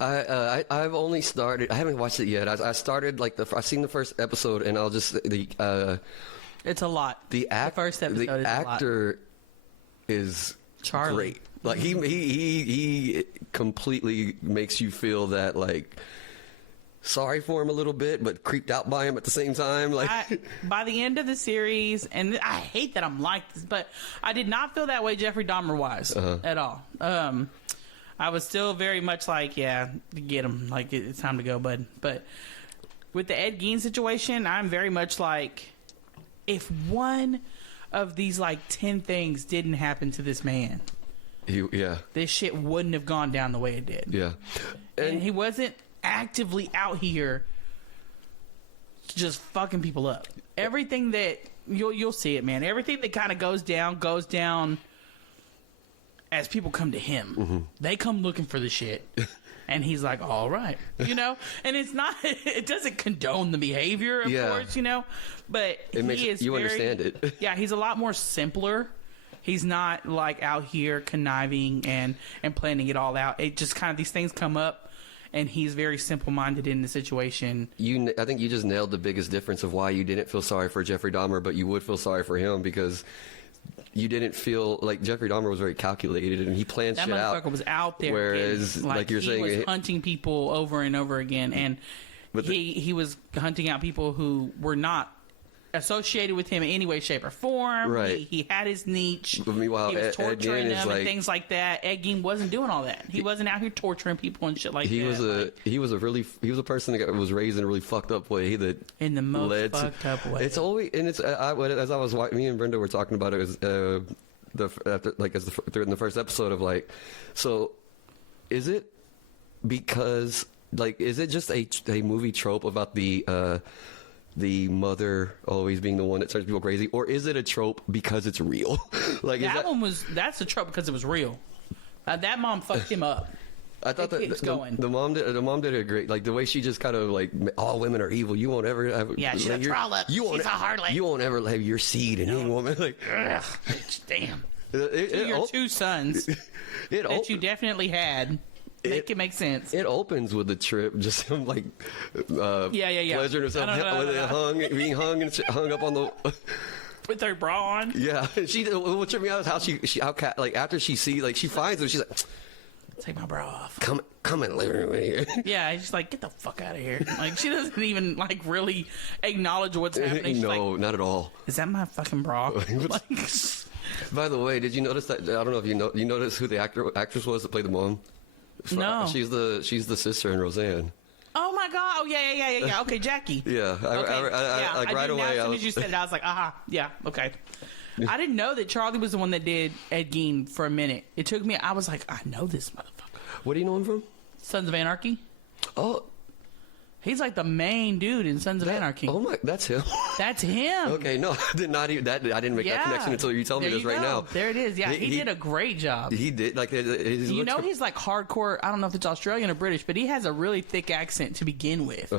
I've only started. I haven't watched it yet. I started I've seen the first episode, and I'll just it's a lot. The first episode. The actor is Charlie. Great. Like he completely makes you feel that like sorry for him a little bit, but creeped out by him at the same time. Like by the end of the series, and I hate that I'm like this, but I did not feel that way Jeffrey Dahmer wise at all. I was still very much like, yeah, get him. Like it's time to go, bud. But with the Ed Gein situation, I'm very much like, if one of these like 10 things didn't happen to this man, this shit wouldn't have gone down the way it did. Yeah, and he wasn't actively out here just fucking people up. Everything that you'll see it, man. Everything that kind of goes down as people come to him. Mm-hmm. They come looking for the shit. And he's like, all right, and it's not, it doesn't condone the behavior, of course, but you understand it. Yeah, he's a lot more simpler. He's not like out here conniving and planning it all out. It just kind of, these things come up, and he's very simple-minded in the situation. I think you just nailed the biggest difference of why you didn't feel sorry for Jeffrey Dahmer, but you would feel sorry for him because you didn't feel like Jeffrey Dahmer was very calculated and he planned shit out. That motherfucker was out there. Whereas, like you're saying, he was hunting people over and over again, and he was hunting out people who were not associated with him in any way, shape, or form. Right. He had his niche. But meanwhile, he was torturing them and things like that. Ed Gein wasn't doing all that. He wasn't out here torturing people and shit like that. He was a person that was raised in a really fucked up way. In the most fucked up way. It's always, and it's as I was watching, me and Brenda were talking about it in the first episode of like, so is it because like, is it just a movie trope about the mother always being the one that turns people crazy, or is it a trope because it's real? Like that's a trope because it was real. That mom fucked him up. I thought the mom did a great, like the way she just kind of like, all women are evil. You won't ever have. Yeah, she's a trollop. She's a harlot. You won't ever have your seed in any woman. Like, ugh, damn. Your two sons that you definitely had. Make it make sense. It opens with the trip, just him like, pleasuring himself, being hung up on the. With her bra on. Yeah, what tripped me out is how after she finds him, she's like, take my bra off. Come in, living room here. Yeah, she's like, get the fuck out of here. Like, she doesn't even like really acknowledge what's happening. She's no, not at all. Is that my fucking bra? Like, by the way, did you notice that? I don't know if you noticed who the actress was that played the mom. No, she's the sister in Roseanne. Oh my god! Oh yeah. Okay, Jackie. Yeah, I right away. As soon as you said it, I was like, aha, yeah, okay. I didn't know that Charlie was the one that did Ed Gein for a minute. It took me. I was like, I know this motherfucker. What do you know him from? Sons of Anarchy. Oh. He's like the main dude in Sons of Anarchy. Oh my, that's him. That's him. Okay, no, I did not even that. I didn't make that connection until you told me this right now. There it is. Yeah, he did a great job. He did. Like, he's like hardcore. I don't know if it's Australian or British, but he has a really thick accent to begin with,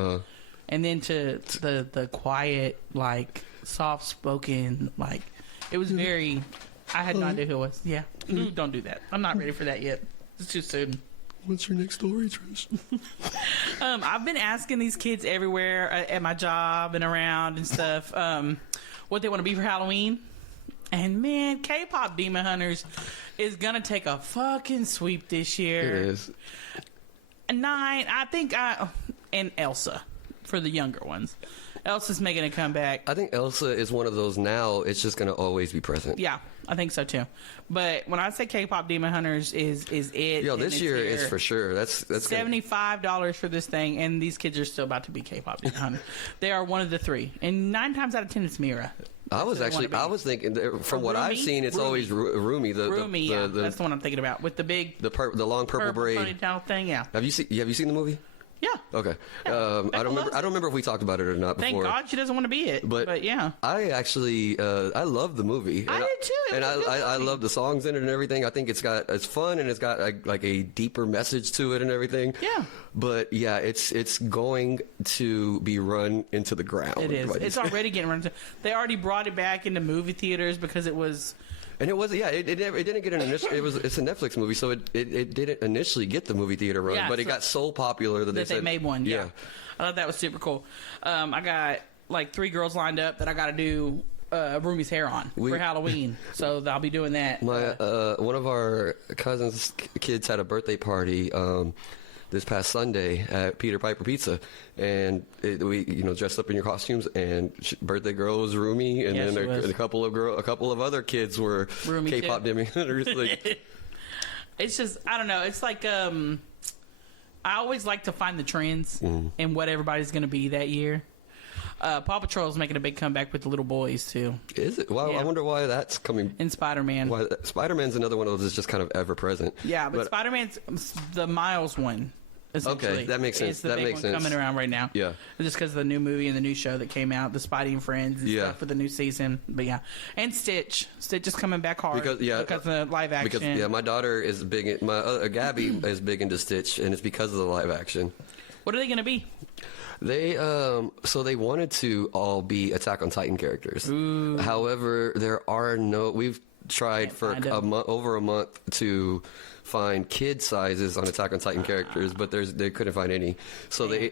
and then to the quiet, like soft spoken, like it was very. I had no idea who it was. Yeah, don't do that. I'm not ready for that yet. It's too soon. What's your next story, Trish? I've been asking these kids everywhere at my job and around and stuff what they want to be for Halloween. And man, K-pop Demon Hunters is going to take a fucking sweep this year. It is. 9, I think, and Elsa for the younger ones. Elsa's making a comeback. I think Elsa is one of those now. It's just going to always be present. Yeah, I think so too. But when I say K-pop Demon Hunters is it? Yo, this year is for sure. That's $75 for this thing, and these kids are still about to be K-pop Demon Hunters. They are one of the three, and 9 times out of 10 it's Mira. I was thinking from what I've seen, it's always Rumi. Rumi, that's the one I'm thinking about with the big, the long purple braid ponytail thing. Yeah. Have you seen the movie? Yeah. Okay. Yeah. I don't remember if we talked about it or not before. Thank God she doesn't want to be it. But yeah. I actually I love the movie. I did too. And I love the songs in it and everything. I think it's fun and it's got like a deeper message to it and everything. Yeah. But yeah, it's going to be run into the ground. It is. It's already getting run into. They already brought it back into movie theaters because it was. And it was, it didn't get an initial. It's a Netflix movie, so it didn't initially get the movie theater run, but it got so popular that they made one. Yeah. I thought that was super cool. I got like 3 girls lined up that I got to do Rumi's hair on for Halloween, so I'll be doing that. One of our cousins' kids had a birthday party this past Sunday at Peter Piper Pizza, and we dressed up in your costumes, and birthday girl was Rumi, and then a couple of other kids were Rumi K-pop Demon Hunters. It's just, I don't know. It's like I always like to find the trends and what everybody's going to be that year. Paw Patrol is making a big comeback with the little boys too. Is it? Well, yeah. I wonder why that's coming. In Spider-Man. Spider-Man's another one of those that's just kind of ever present. Yeah, but Spider-Man's the Miles one. Okay, that makes sense. It's the big one coming around right now. Yeah, just because of the new movie and the new show that came out, the Spidey and Friends, and stuff for the new season. But yeah, and Stitch is coming back hard because of the live action. Because my daughter is big. Gabby is big into Stitch, and it's because of the live action. What are they going to be? They they wanted to all be Attack on Titan characters. Ooh. However, there are no. We've tried for over a month to find kid sizes on Attack on Titan characters, but they couldn't find any. So they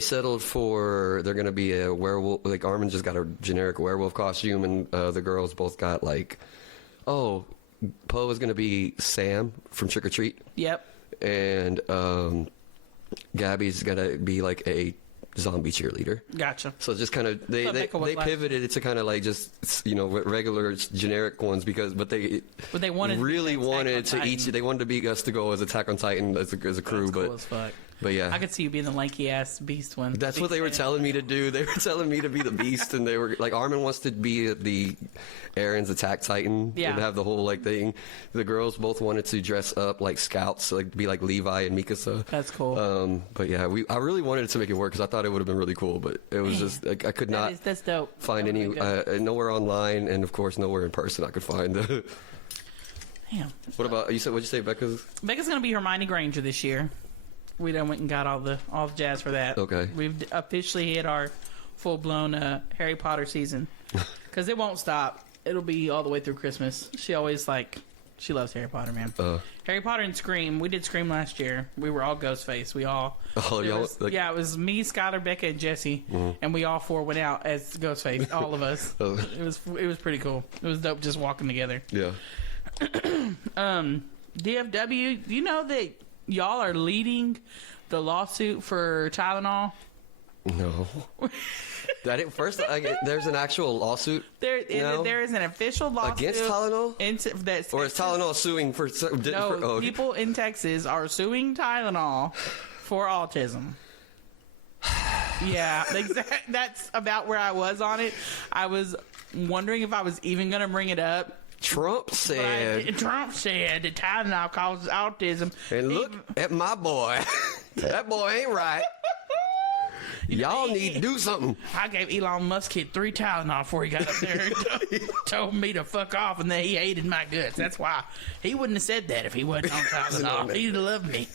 settled for they're going to be a werewolf. Like Armin just got a generic werewolf costume, and the girls both got Poe is going to be Sam from Trick or Treat. Yep. And Gabby's going to be like a zombie cheerleader. Gotcha. So just kind of they pivoted it to kind of like just regular generic ones but they really wanted to be us to go as Attack on Titan as a crew. That's cool as fuck. But yeah, I could see you being the lanky ass beast one. That's what they were telling me to do. They were telling me to be the beast, and they were like, Armin wants to be the Aaron's Attack Titan and have the whole thing. The girls both wanted to dress up like scouts, be like Levi and Mikasa. That's cool. But yeah, I really wanted to make it work because I thought it would have been really cool, but it was just I could not. That's dope. Find any nowhere online, and of course nowhere in person I could find. Damn. What about what'd you say, Becca's? Becca's gonna be Hermione Granger this year. We done went and got all the jazz for that. Okay. We've officially hit our full-blown Harry Potter season. Because it won't stop. It'll be all the way through Christmas. She always she loves Harry Potter, man. Harry Potter and Scream. We did Scream last year. We were all Ghostface. We all... Oh, y'all... it was me, Skylar, Becca, and Jesse. Mm-hmm. And we all 4 went out as Ghostface. All of us. It was pretty cool. It was dope just walking together. Yeah. DFW, do you know that y'all are leading the lawsuit for Tylenol? No. First, there's an actual lawsuit. There is an official lawsuit against Tylenol. Or is Tylenol suing for? People in Texas are suing Tylenol for autism. Yeah, that's about where I was on it. I was wondering if I was even going to bring it up. Trump said that Tylenol causes autism. And look at my boy. That boy ain't right. Y'all need to do something. I gave Elon Musk 3 Tylenol before he got up there and told me to fuck off, and then he hated my guts. That's why. He wouldn't have said that if he wasn't on Tylenol. He'd have loved me.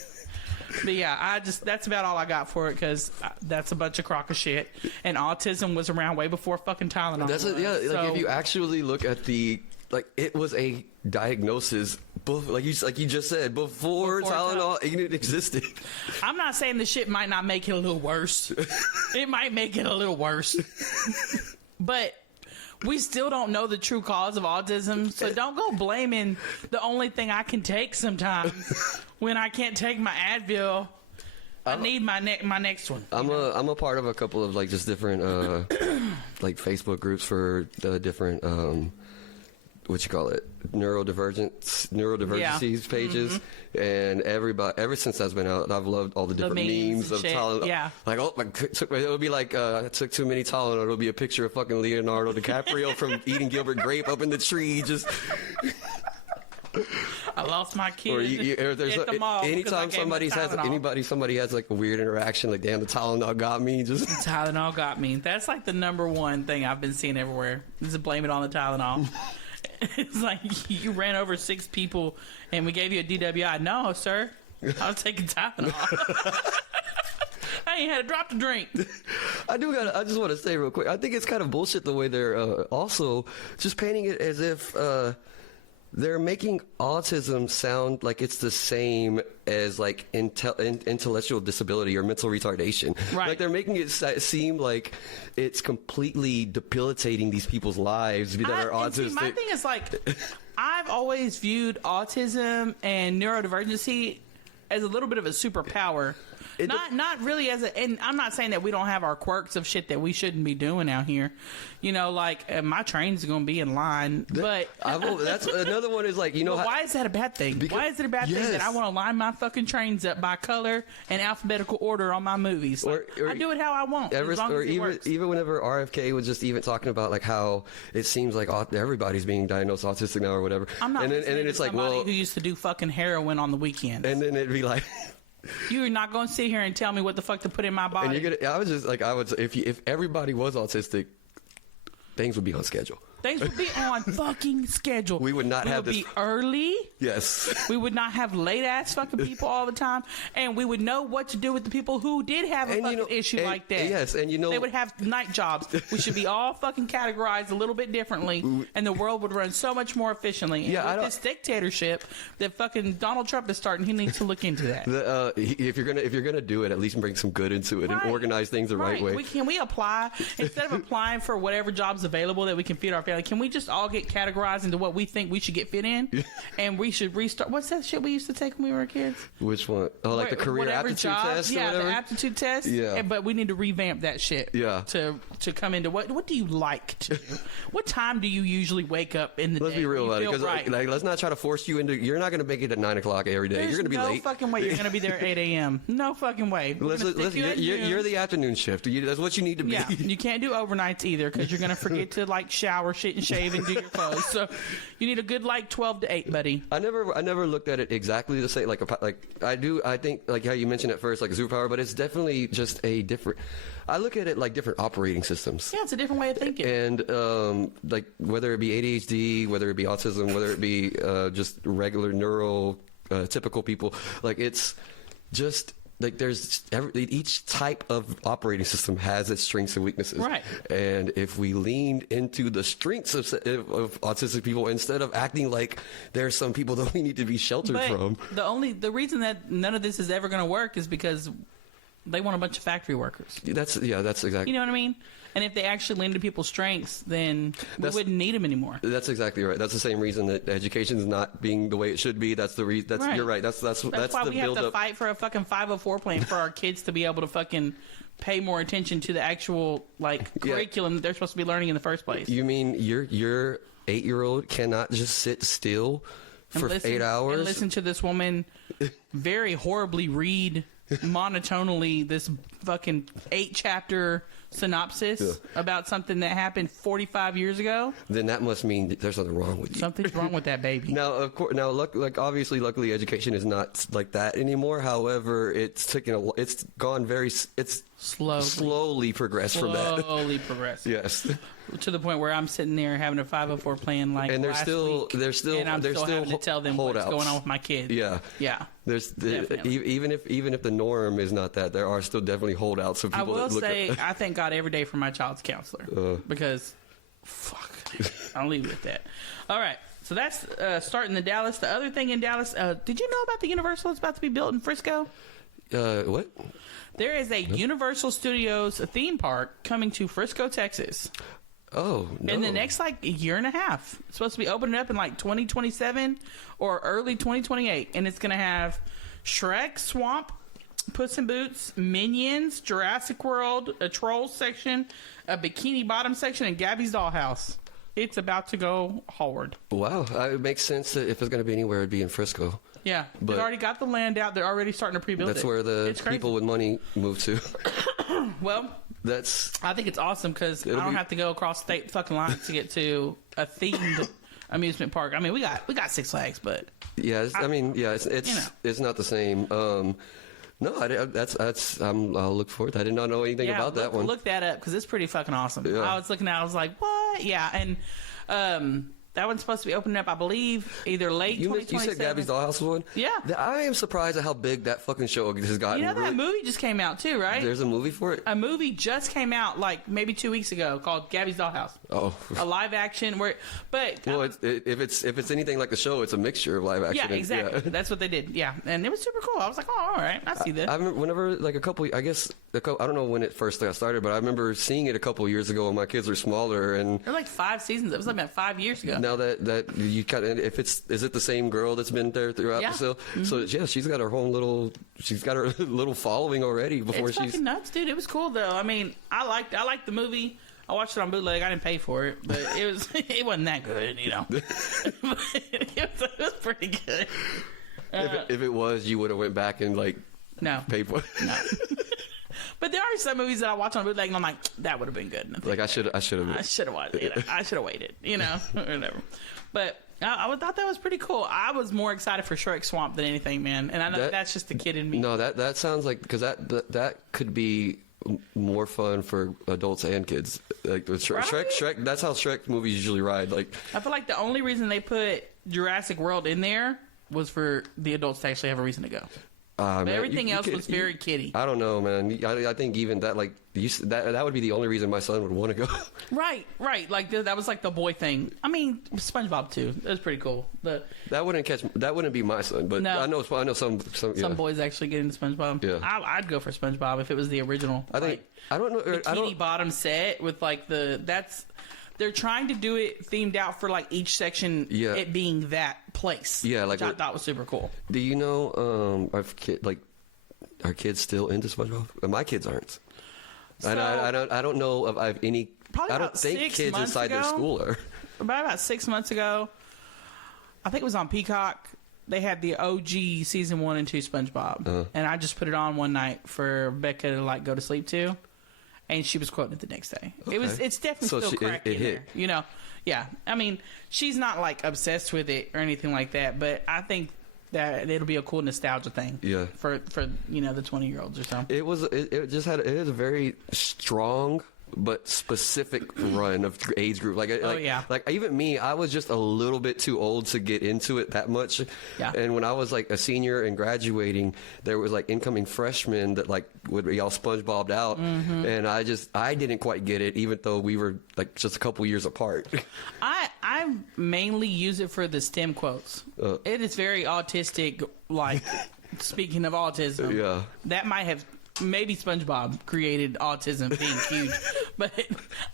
But yeah, that's about all I got for it, because that's a bunch of crock of shit. And autism was around way before fucking Tylenol. If you actually look at it was a diagnosis, like you just said, before Tylenol even existed. I'm not saying the shit might not make it a little worse. It might make it a little worse. But we still don't know the true cause of autism, so don't go blaming the only thing I can take sometimes when I can't take my Advil I need my next one. I'm a part of a couple of like just different like Facebook groups for the different what you call it, neurodivergencies pages, and everybody ever since that's been out, I've loved all the different memes of Tylenol. Yeah, like it'll be like I took too many Tylenol. It'll be a picture of fucking Leonardo DiCaprio from eating Gilbert Grape up in the tree, just. I lost my kid or there's at the mall. Anytime somebody has like a weird interaction, like damn, the Tylenol got me. Just Tylenol got me. That's like the number one thing I've been seeing everywhere. Is blame it on the Tylenol. It's like you ran over 6 people and we gave you a DWI. No, sir, I was taking Tylenol. I ain't had a drop to drink. I just want to say real quick. I think it's kind of bullshit the way they're also just painting it as if. They're making autism sound like it's the same as like intellectual disability or mental retardation. Right. Like they're making it seem like it's completely debilitating these people's lives that are autistic. See, my thing is like, I've always viewed autism and neurodivergency as a little bit of a superpower. Not really as a, and I'm not saying that we don't have our quirks of shit that we shouldn't be doing out here. You know, like my train's going to be in line, but that's another one is like, you know, why is that a bad thing? Why is it a bad thing that I want to line my fucking trains up by color and alphabetical order on my movies? Like, or I do it how I want. As long as it works. Even whenever RFK was just even talking about like how it seems like everybody's being diagnosed autistic now or whatever. I'm not. And then it's like, who used to do fucking heroin on the weekends. And then it'd be like. You're not going to sit here and tell me what the fuck to put in my body. And if everybody was autistic, things would be on schedule. Things would be on fucking schedule. We would not have this. We would be early. Yes. We would not have late ass fucking people all the time, and we would know what to do with the people who did have a fucking issue like that. Yes, and they would have night jobs. We should be all fucking categorized a little bit differently, and the world would run so much more efficiently. And with this dictatorship that fucking Donald Trump is starting, he needs to look into that. If you're gonna do it, at least bring some good into it and organize things the right way. Can we apply instead of applying for whatever jobs available that we can feed our family? Can we just all get categorized into what we think we should get fit in, and we should restart? What's that shit we used to take when we were kids? Which one? Oh, like the career aptitude test. Yeah, the aptitude test. Yeah, but we need to revamp that shit. Yeah, to come into what do you like to do? What time do you usually wake up in the day? Let's be real about it, because like, let's not try to force you into. You're not going to make it at 9 o'clock every day. You're going to be late. No fucking way. You're going to be there at 8 a.m. No fucking way. You're the afternoon shift. That's what you need to be. Yeah, you can't do overnights either because you're going to forget to like shower, shit, and shave and do your clothes. So you need a good like 12 to 8, buddy. I never looked at it exactly the same. I think like how you mentioned at first, like a superpower, but it's definitely just a different. I look at it like different operating systems. Yeah, it's a different way of thinking. And like whether it be ADHD, whether it be autism, whether it be just regular typical people, like it's just. Like each type of operating system has its strengths and weaknesses, right? And if we leaned into the strengths of autistic people instead of acting like there's some people that we need to be sheltered from. The reason that none of this is ever going to work is because they want a bunch of factory workers. That's exactly. You know what I mean? And if they actually lean to people's strengths, then we wouldn't need them anymore. That's exactly right. That's the same reason that education is not being the way it should be. That's the reason. Right. You're right. That's why we have to fight for a fucking 504 plan for our kids to be able to fucking pay more attention to the actual curriculum that they're supposed to be learning in the first place. You mean your 8-year-old cannot just sit still for 8 hours and listen to this woman very horribly read monotonally this fucking 8-chapter synopsis about something that happened 45 years ago? Then that must mean there's something wrong with you. Something's wrong with that baby. Now, of course, obviously, luckily, education is not like that anymore. However, it's gone slowly progressed from that. Slowly progressed. Yes. To the point where I'm sitting there having a 504 plan and they're still and I'm still having to tell them what's going on with my kids. Yeah. Yeah. Even if the norm is not that, there are still definitely holdouts of people. I thank God every day for my child's counselor because fuck, I'll leave it at that. All right. So that's starting in Dallas. The other thing in Dallas, did you know about the Universal that's about to be built in Frisco? What? There is a Universal Studios theme park coming to Frisco, Texas. Oh, no. In the next year and a half. It's supposed to be opening up in 2027 or early 2028. And it's going to have Shrek Swamp, Puss in Boots, Minions, Jurassic World, a Trolls section, a Bikini Bottom section, and Gabby's Dollhouse. It's about to go hard. Wow. It makes sense that if it's going to be anywhere, it'd be in Frisco. Yeah. They've already got the land out. They're already starting to pre-build it. That's where the people with money move to. Well, I think it's awesome because I don't have to go across state fucking lines to get to a themed amusement park. I mean, we got Six Flags, but yeah, it's not the same. No, I'll look forward. I did not know anything about that one. Look that up because it's pretty fucking awesome. Yeah. I was looking at it, I was like, what? Yeah, and that one's supposed to be opening up, I believe, either late 2027. You said Gabby's Dollhouse one? Yeah. I am surprised at how big that fucking show has gotten. You know that movie just came out too, right? There's a movie for it? A movie just came out like maybe 2 weeks ago called Gabby's Dollhouse. Oh. A live action if it's anything like the show, it's a mixture of live action. Yeah, exactly. Yeah. That's what they did. Yeah. And it was super cool. I was like, oh, all right. I see this. I remember whenever, like I don't know when it first got started, but I remember seeing it a couple years ago when my kids were smaller. And there were like 5 seasons. It was like about 5 years ago. Now that you kind of, is it the same girl that's been there throughout the show? Mm-hmm. So yeah, she's got her little following already before it's fucking nuts, dude. It was cool though. I mean, I liked the movie. I watched it on bootleg. I didn't pay for it, but it wasn't that good, you know. it was pretty good. If it was, you would have went back and paid for it. No. But there are some movies that I watch on bootleg and I'm like, that would have been good. Like I should have watched it. I should have waited, you know, or whatever. But I thought that was pretty cool. I was more excited for Shrek Swamp than anything, man. And I know that's just the kid in me. No, that sounds like, because that could be more fun for adults and kids. Like with Shrek, that's how Shrek movies usually ride. Like, I feel like the only reason they put Jurassic World in there was for the adults to actually have a reason to go. But everything else was very kiddie. I don't know, man. I think even that, that would be the only reason my son would want to go. Right. Like that was like the boy thing. I mean, SpongeBob too. That was pretty cool. That wouldn't be my son, but no. I know some boys actually get into SpongeBob. Yeah, I'd go for SpongeBob if it was the original. I don't know. Bikini Bottom set with they're trying to do it themed out for like each section, it being that place. Yeah, which I thought was super cool. Do you know are kids still into SpongeBob? My kids aren't. So, and I don't know if I have any. I don't think kids inside their school are. About 6 months ago, I think it was on Peacock. They had the OG season 1 and 2 SpongeBob, and I just put it on one night for Becca to go to sleep to. And she was quoting it the next day. Okay. It's definitely still cracking there. You know? Yeah. I mean, she's not obsessed with it or anything like that, but I think that it'll be a cool nostalgia thing. Yeah. For the 20-year-olds or something. It was a very strong but specific run of age group. Like even me, I was just a little bit too old to get into it that much. Yeah. And when I was a senior and graduating, there was incoming freshmen that would be all SpongeBobbed out, and I didn't quite get it, even though we were just a couple years apart. I mainly use it for the STEM quotes. It is very autistic. Speaking of autism, yeah, that might have. Maybe SpongeBob created autism being huge, but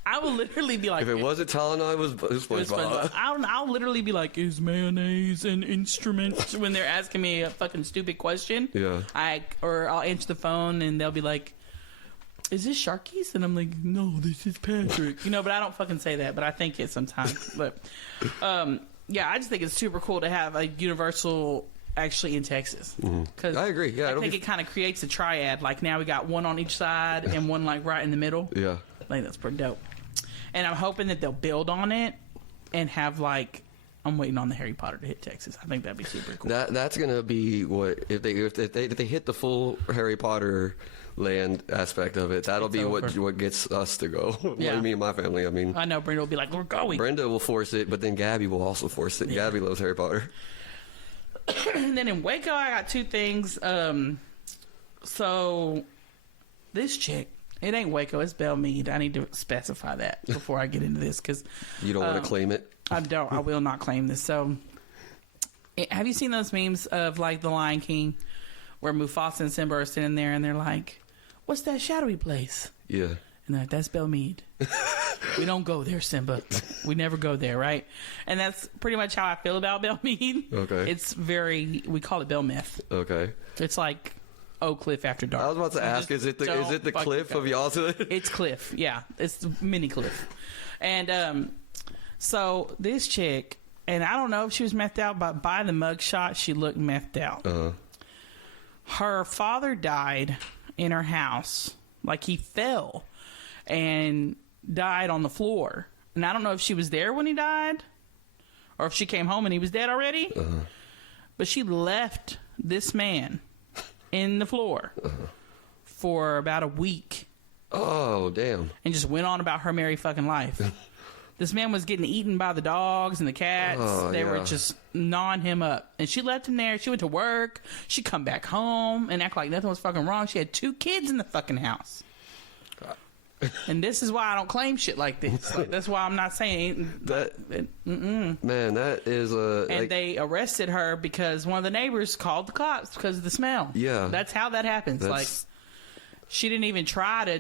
I will literally be like, if it wasn't Tylenol, it was SpongeBob. I'll literally be like, is mayonnaise an instrument? When they're asking me a fucking stupid question, yeah, I'll answer the phone and they'll be like, is this Sharky's? And I'm like, no, this is Patrick. But I don't fucking say that, but I think it sometimes. But yeah, I just think it's super cool to have a Universal actually in Texas. Because I agree. Yeah, I think it kind of creates a triad. Now we got one on each side and one right in the middle. Yeah, I think that's pretty dope. And I'm hoping that they'll build on it and have I'm waiting on the Harry Potter to hit Texas. I think that'd be super cool. That's gonna be what if they hit the full Harry Potter land aspect of it. That'll be what gets us to go. Yeah. Me and my family. I mean, I know Brenda will be like, we're going. Brenda will force it, but then Gabby will also force it. Yeah. Gabby loves Harry Potter. And then in Waco, I got 2 things. So this chick, it ain't Waco, it's Belmead. I need to specify that before I get into this because you don't want to claim it. I don't. I will not claim this. So, have you seen those memes of The Lion King, where Mufasa and Simba are sitting there and they're like, "What's that shadowy place?" Yeah. And they're like, "That's Belmead." We don't go there, Simba. We never go there, right? And that's pretty much how I feel about Belmead. Okay. It's we call it Belmeth. Okay. It's Oak Cliff After Dark. I was about to ask, is it the cliff of y'all's? It's cliff, yeah. It's the mini cliff. And so this chick, and I don't know if she was methed out, but by the mugshot, she looked methed out. Her father died in her house. Like, he fell and died on the floor. And I don't know if she was there when he died or if she came home and he was dead already. But she left this man in the floor for about a week. Oh, damn. And just went on about her merry fucking life. This man was getting eaten by the dogs and the cats. They were just gnawing him up. And she left him there. She went to work. She come back home and act like nothing was fucking wrong. She had 2 kids in the fucking house. And this is why I don't claim shit like this. Like, that's why I'm not saying that. Man, that is a. And they arrested her because one of the neighbors called the cops because of the smell. Yeah, that's how that happens. Like, she didn't even try to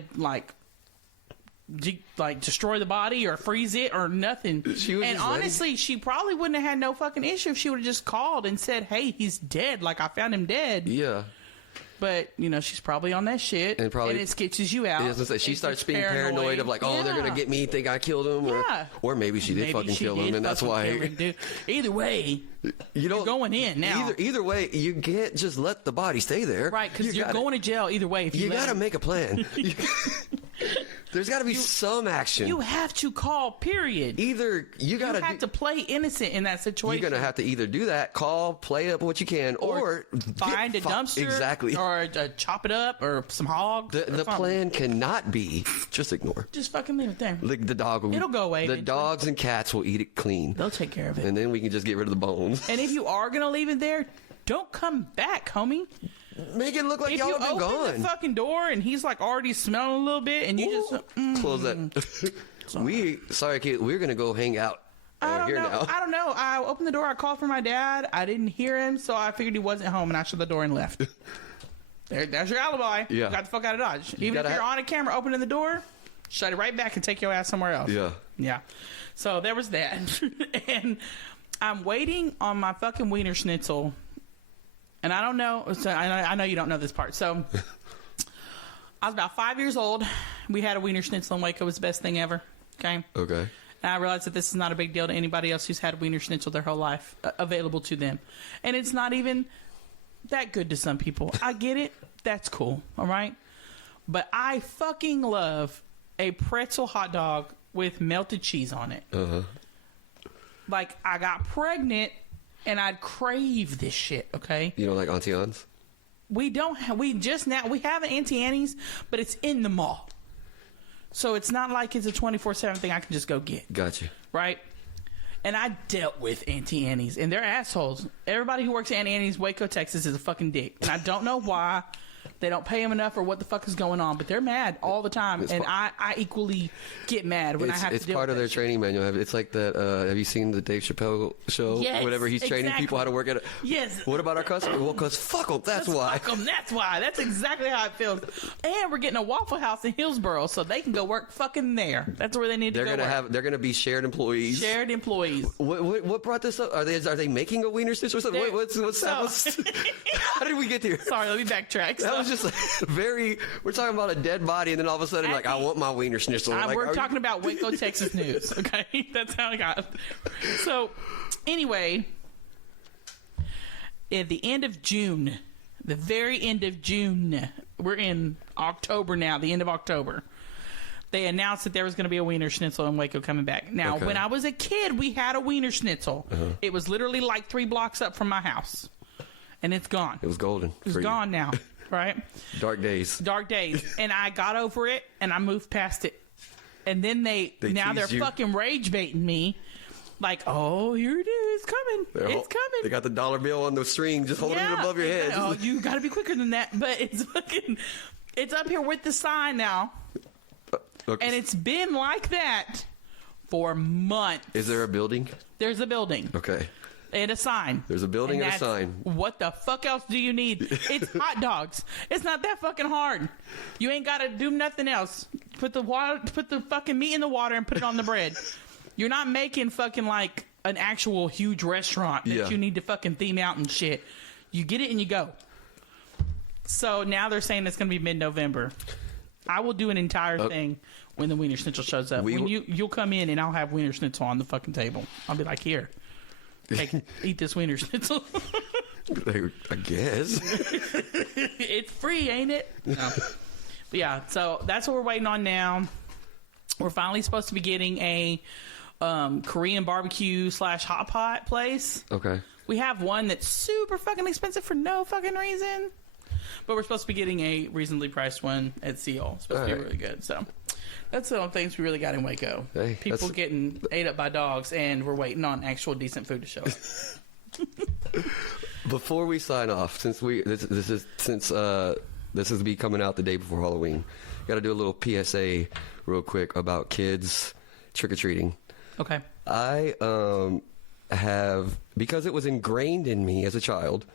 destroy the body or freeze it or nothing. And honestly, she probably wouldn't have had no fucking issue if she would have just called and said, "Hey, he's dead. Like, I found him dead." Yeah. But, you know, she's probably on that shit, and it sketches you out. She starts being paranoid of like, oh, they're going to get me, think I killed him. Or maybe she did fucking kill him, and that's why. Either way, you're going in now. Either way, you can't just let the body stay there. Right, because you're going to jail either way. If you got to make a plan. There's got to be some action. You have to call, period. Either you have to play innocent in that situation. You're going to have to either do that, call, play up what you can, or find a dumpster. Exactly. Or chop it up, or some hog. The plan cannot be just ignore. Just fucking leave it there. Like the dog will, it'll go away. The dogs and cats will eat it clean. They'll take care of it. And then we can just get rid of the bones. And if you are going to leave it there, don't come back, homie. Make it look like y'all have been gone. If you open the fucking door and he's like already smelling a little bit, and you just close that. Sorry, kid. We're gonna go hang out. I don't know. I opened the door. I called for my dad. I didn't hear him, so I figured he wasn't home, and I shut the door and left. There's your alibi. Yeah. You got the fuck out of Dodge. Even if you're on a camera opening the door, shut it right back and take your ass somewhere else. Yeah. Yeah. So there was that, and I'm waiting on my fucking wiener schnitzel. And I don't know. So I know you don't know this part. So I was about 5 years old. We had a wiener schnitzel in Waco. It was the best thing ever. Okay. Okay. And I realized that this is not a big deal to anybody else who's had a wiener schnitzel their whole life available to them. And it's not even that good to some people. I get it. That's cool. All right. But I fucking love a pretzel hot dog with melted cheese on it. Like, I got pregnant. And I'd crave this shit, okay? You don't like Auntie Anne's? We have an Auntie Annie's, but it's in the mall. So it's not like it's a 24/7 thing I can just go get. Gotcha. Right? And I dealt with Auntie Annie's, and they're assholes. Everybody who works at Auntie Annie's, Waco, Texas, is a fucking dick. And I don't know why. They don't pay them enough or what the fuck is going on, but they're mad all the time. And I equally get mad when I have to deal with it. It's part of their training manual. It's like that. Have you seen the Dave Chappelle show? Yes, whenever he's training people how to work at it. Yes. What about our customers? Well, because fuck them. That's why. Fuck them. That's why. That's exactly how it feels. And we're getting a Waffle House in Hillsboro, so they can go work fucking there. That's where they need to go work. They're gonna be shared employees. Shared employees. What brought this up? Are they making a wiener schnitzel or something? What's that? How did we get here? Sorry, let me backtrack. That was just we're talking about a dead body, and then all of a sudden, I want my wiener schnitzel. We're talking about Waco, Texas news, okay? That's how I got it. So, anyway, at the end of June, the very end of June, we're in October now, the end of October, they announced that there was going to be a wiener schnitzel in Waco coming back. Now, when I was a kid, we had a wiener schnitzel. It was literally like 3 blocks up from my house, and it's gone. It was golden. It's gone now. Right? Dark days. And I got over it, and I moved past it. And then they're fucking rage baiting me. Like, oh, here it is. It's coming. It's coming. They got the dollar bill on the string just holding it above your head. Oh, you got to be quicker than that. But it's up here with the sign now. Okay. And it's been like that for months. Is there a building? There's a building. Okay. And a sign. There's a building and a sign. What the fuck else do you need? It's hot dogs. It's not that fucking hard. You ain't got to do nothing else. Put the fucking meat in the water and put it on the bread. You're not making fucking like an actual huge restaurant that you need to fucking theme out and shit. You get it and you go. So now they're saying it's going to be mid-November. I will do an entire thing when the Wiener Schnitzel shows up. You'll come in and I'll have Wiener Schnitzel on the fucking table. I'll be like, here, eat this Wiener Schnitzel. I guess. It's free, ain't it? No. But yeah, so that's what we're waiting on now. We're finally supposed to be getting a Korean barbecue / hot pot place. Okay. We have one that's super fucking expensive for no fucking reason. But we're supposed to be getting a reasonably priced one at Seal. It's supposed to be really good. So that's the only things we really got in Waco. Hey, people getting ate up by dogs, and we're waiting on actual decent food to show up. Before we sign off, since this is be coming out the day before Halloween, got to do a little PSA real quick about kids trick-or-treating. Okay. I have, because it was ingrained in me as a child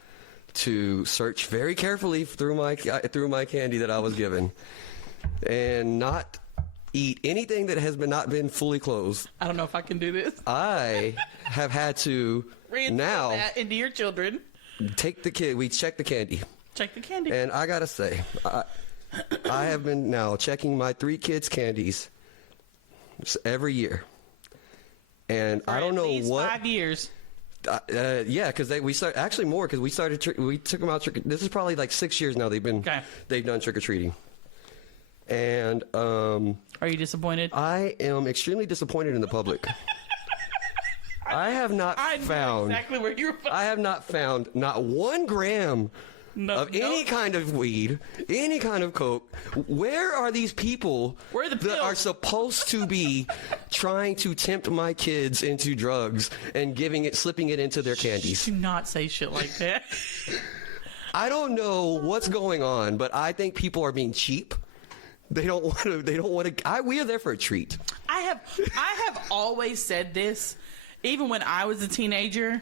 to search very carefully through my candy that I was given and not eat anything that has not been fully closed. I don't know if I can do this. I have had to now that into your children. We check the candy. Check the candy. And I gotta say, I have been now checking my 3 kids' candies every year, and I don't know what 5 years. Yeah, because we started actually more because we took them out. This is probably like 6 years now. They've done trick or treating. And are you disappointed? I am extremely disappointed in the public. I have not found exactly where you're. I have not found not 1 gram of any kind of weed, any kind of coke. Where are these people that are supposed to be trying to tempt my kids into drugs and slipping it into their candies? Do not say shit like that. I don't know what's going on, but I think people are being cheap. They don't want to. We are there for a treat. I have always said this, even when I was a teenager.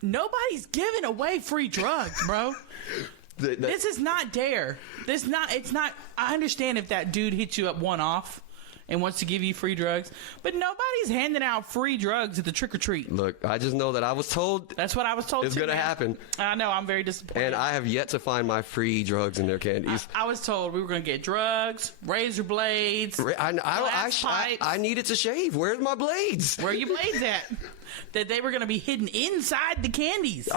Nobody's giving away free drugs, bro. This is not dare. It's not. I understand if that dude hits you up one-off and wants to give you free drugs, but nobody's handing out free drugs at the trick-or-treat. Look, I just know that I was told. That's what I was told. It's going to happen. I know. I'm very disappointed. And I have yet to find my free drugs in their candies. I was told we were going to get drugs, razor blades, glass pipes. I needed to shave. Where's my blades? Where are your blades at? That they were going to be hidden inside the candies.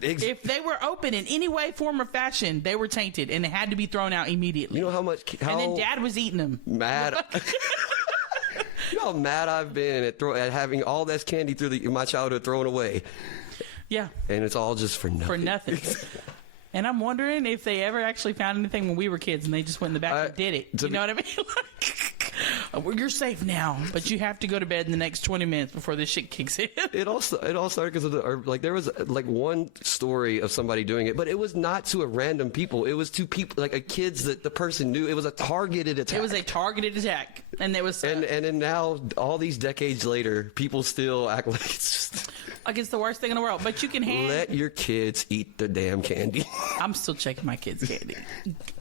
If they were open in any way, form, or fashion, they were tainted and they had to be thrown out immediately. You know how and then Dad was eating them. Mad. You know how mad I've been at having all this candy through my childhood thrown away. Yeah. And it's all just for nothing. For nothing. And I'm wondering if they ever actually found anything when we were kids and they just went in the back and did it. You know what I mean? Well, you're safe now, but you have to go to bed in the next 20 minutes before this shit kicks in. It all started because of there was one story of somebody doing it, but it was not to a random people. It was to people kids that the person knew. It was a targeted attack. It was a targeted attack, and there was and then now all these decades later, people still act like it's just it's the worst thing in the world. But you can let your kids eat the damn candy. I'm still checking my kids' candy,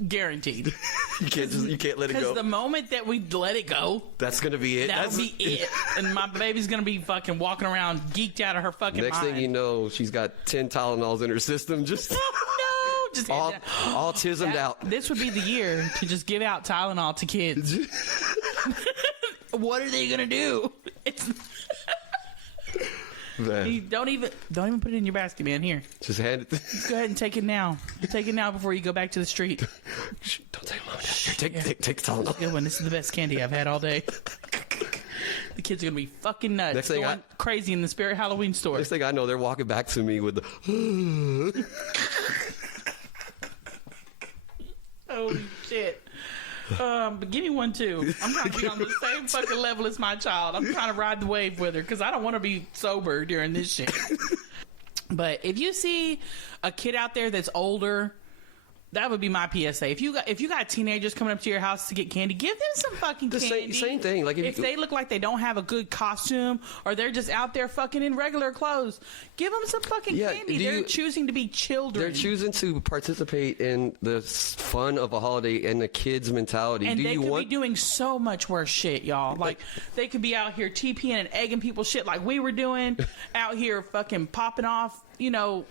guaranteed. You can't let it go. Because the moment that we let it go, that's gonna be it. That'll be it. And my baby's gonna be fucking walking around geeked out of her fucking Next mind. thing you know, she's got 10 Tylenols in her system. Just just autismed out. This would be the year to just give out Tylenol to kids. What are they gonna do? Don't even put it in your basket, man. Here, just hand it. Go ahead and take it now. Take it now before you go back to the street. Don't tell Mom. Take Tylenol. Good one. This is the best candy I've had all day. The kids are gonna be fucking nuts. Going crazy in the Spirit Halloween store. Next thing I know, they're walking back to me with the. Holy shit. But give me one too. I'm trying to be on the same fucking level as my child. I'm trying to ride the wave with her because I don't want to be sober during this shit. But if you see a kid out there that's older, that would be my PSA. If you got teenagers coming up to your house to get candy, give them some fucking candy. Same thing. Like if they look like they don't have a good costume or they're just out there fucking in regular clothes, give them some fucking candy. They're choosing to be children. They're choosing to participate in the fun of a holiday and the kids' mentality. And they could be doing so much worse shit, y'all. Like they could be out here TPing and egging people shit like we were doing, out here fucking popping off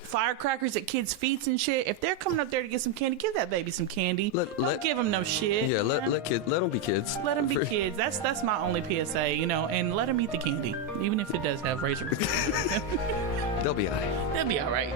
firecrackers at kids' feet and shit. If they're coming up there to get some candy, give that baby some candy. Don't give them no shit. Yeah, let them be kids. Let them be kids. That's my only PSA, and let them eat the candy, even if it does have razor. They'll be all right. They'll be all right.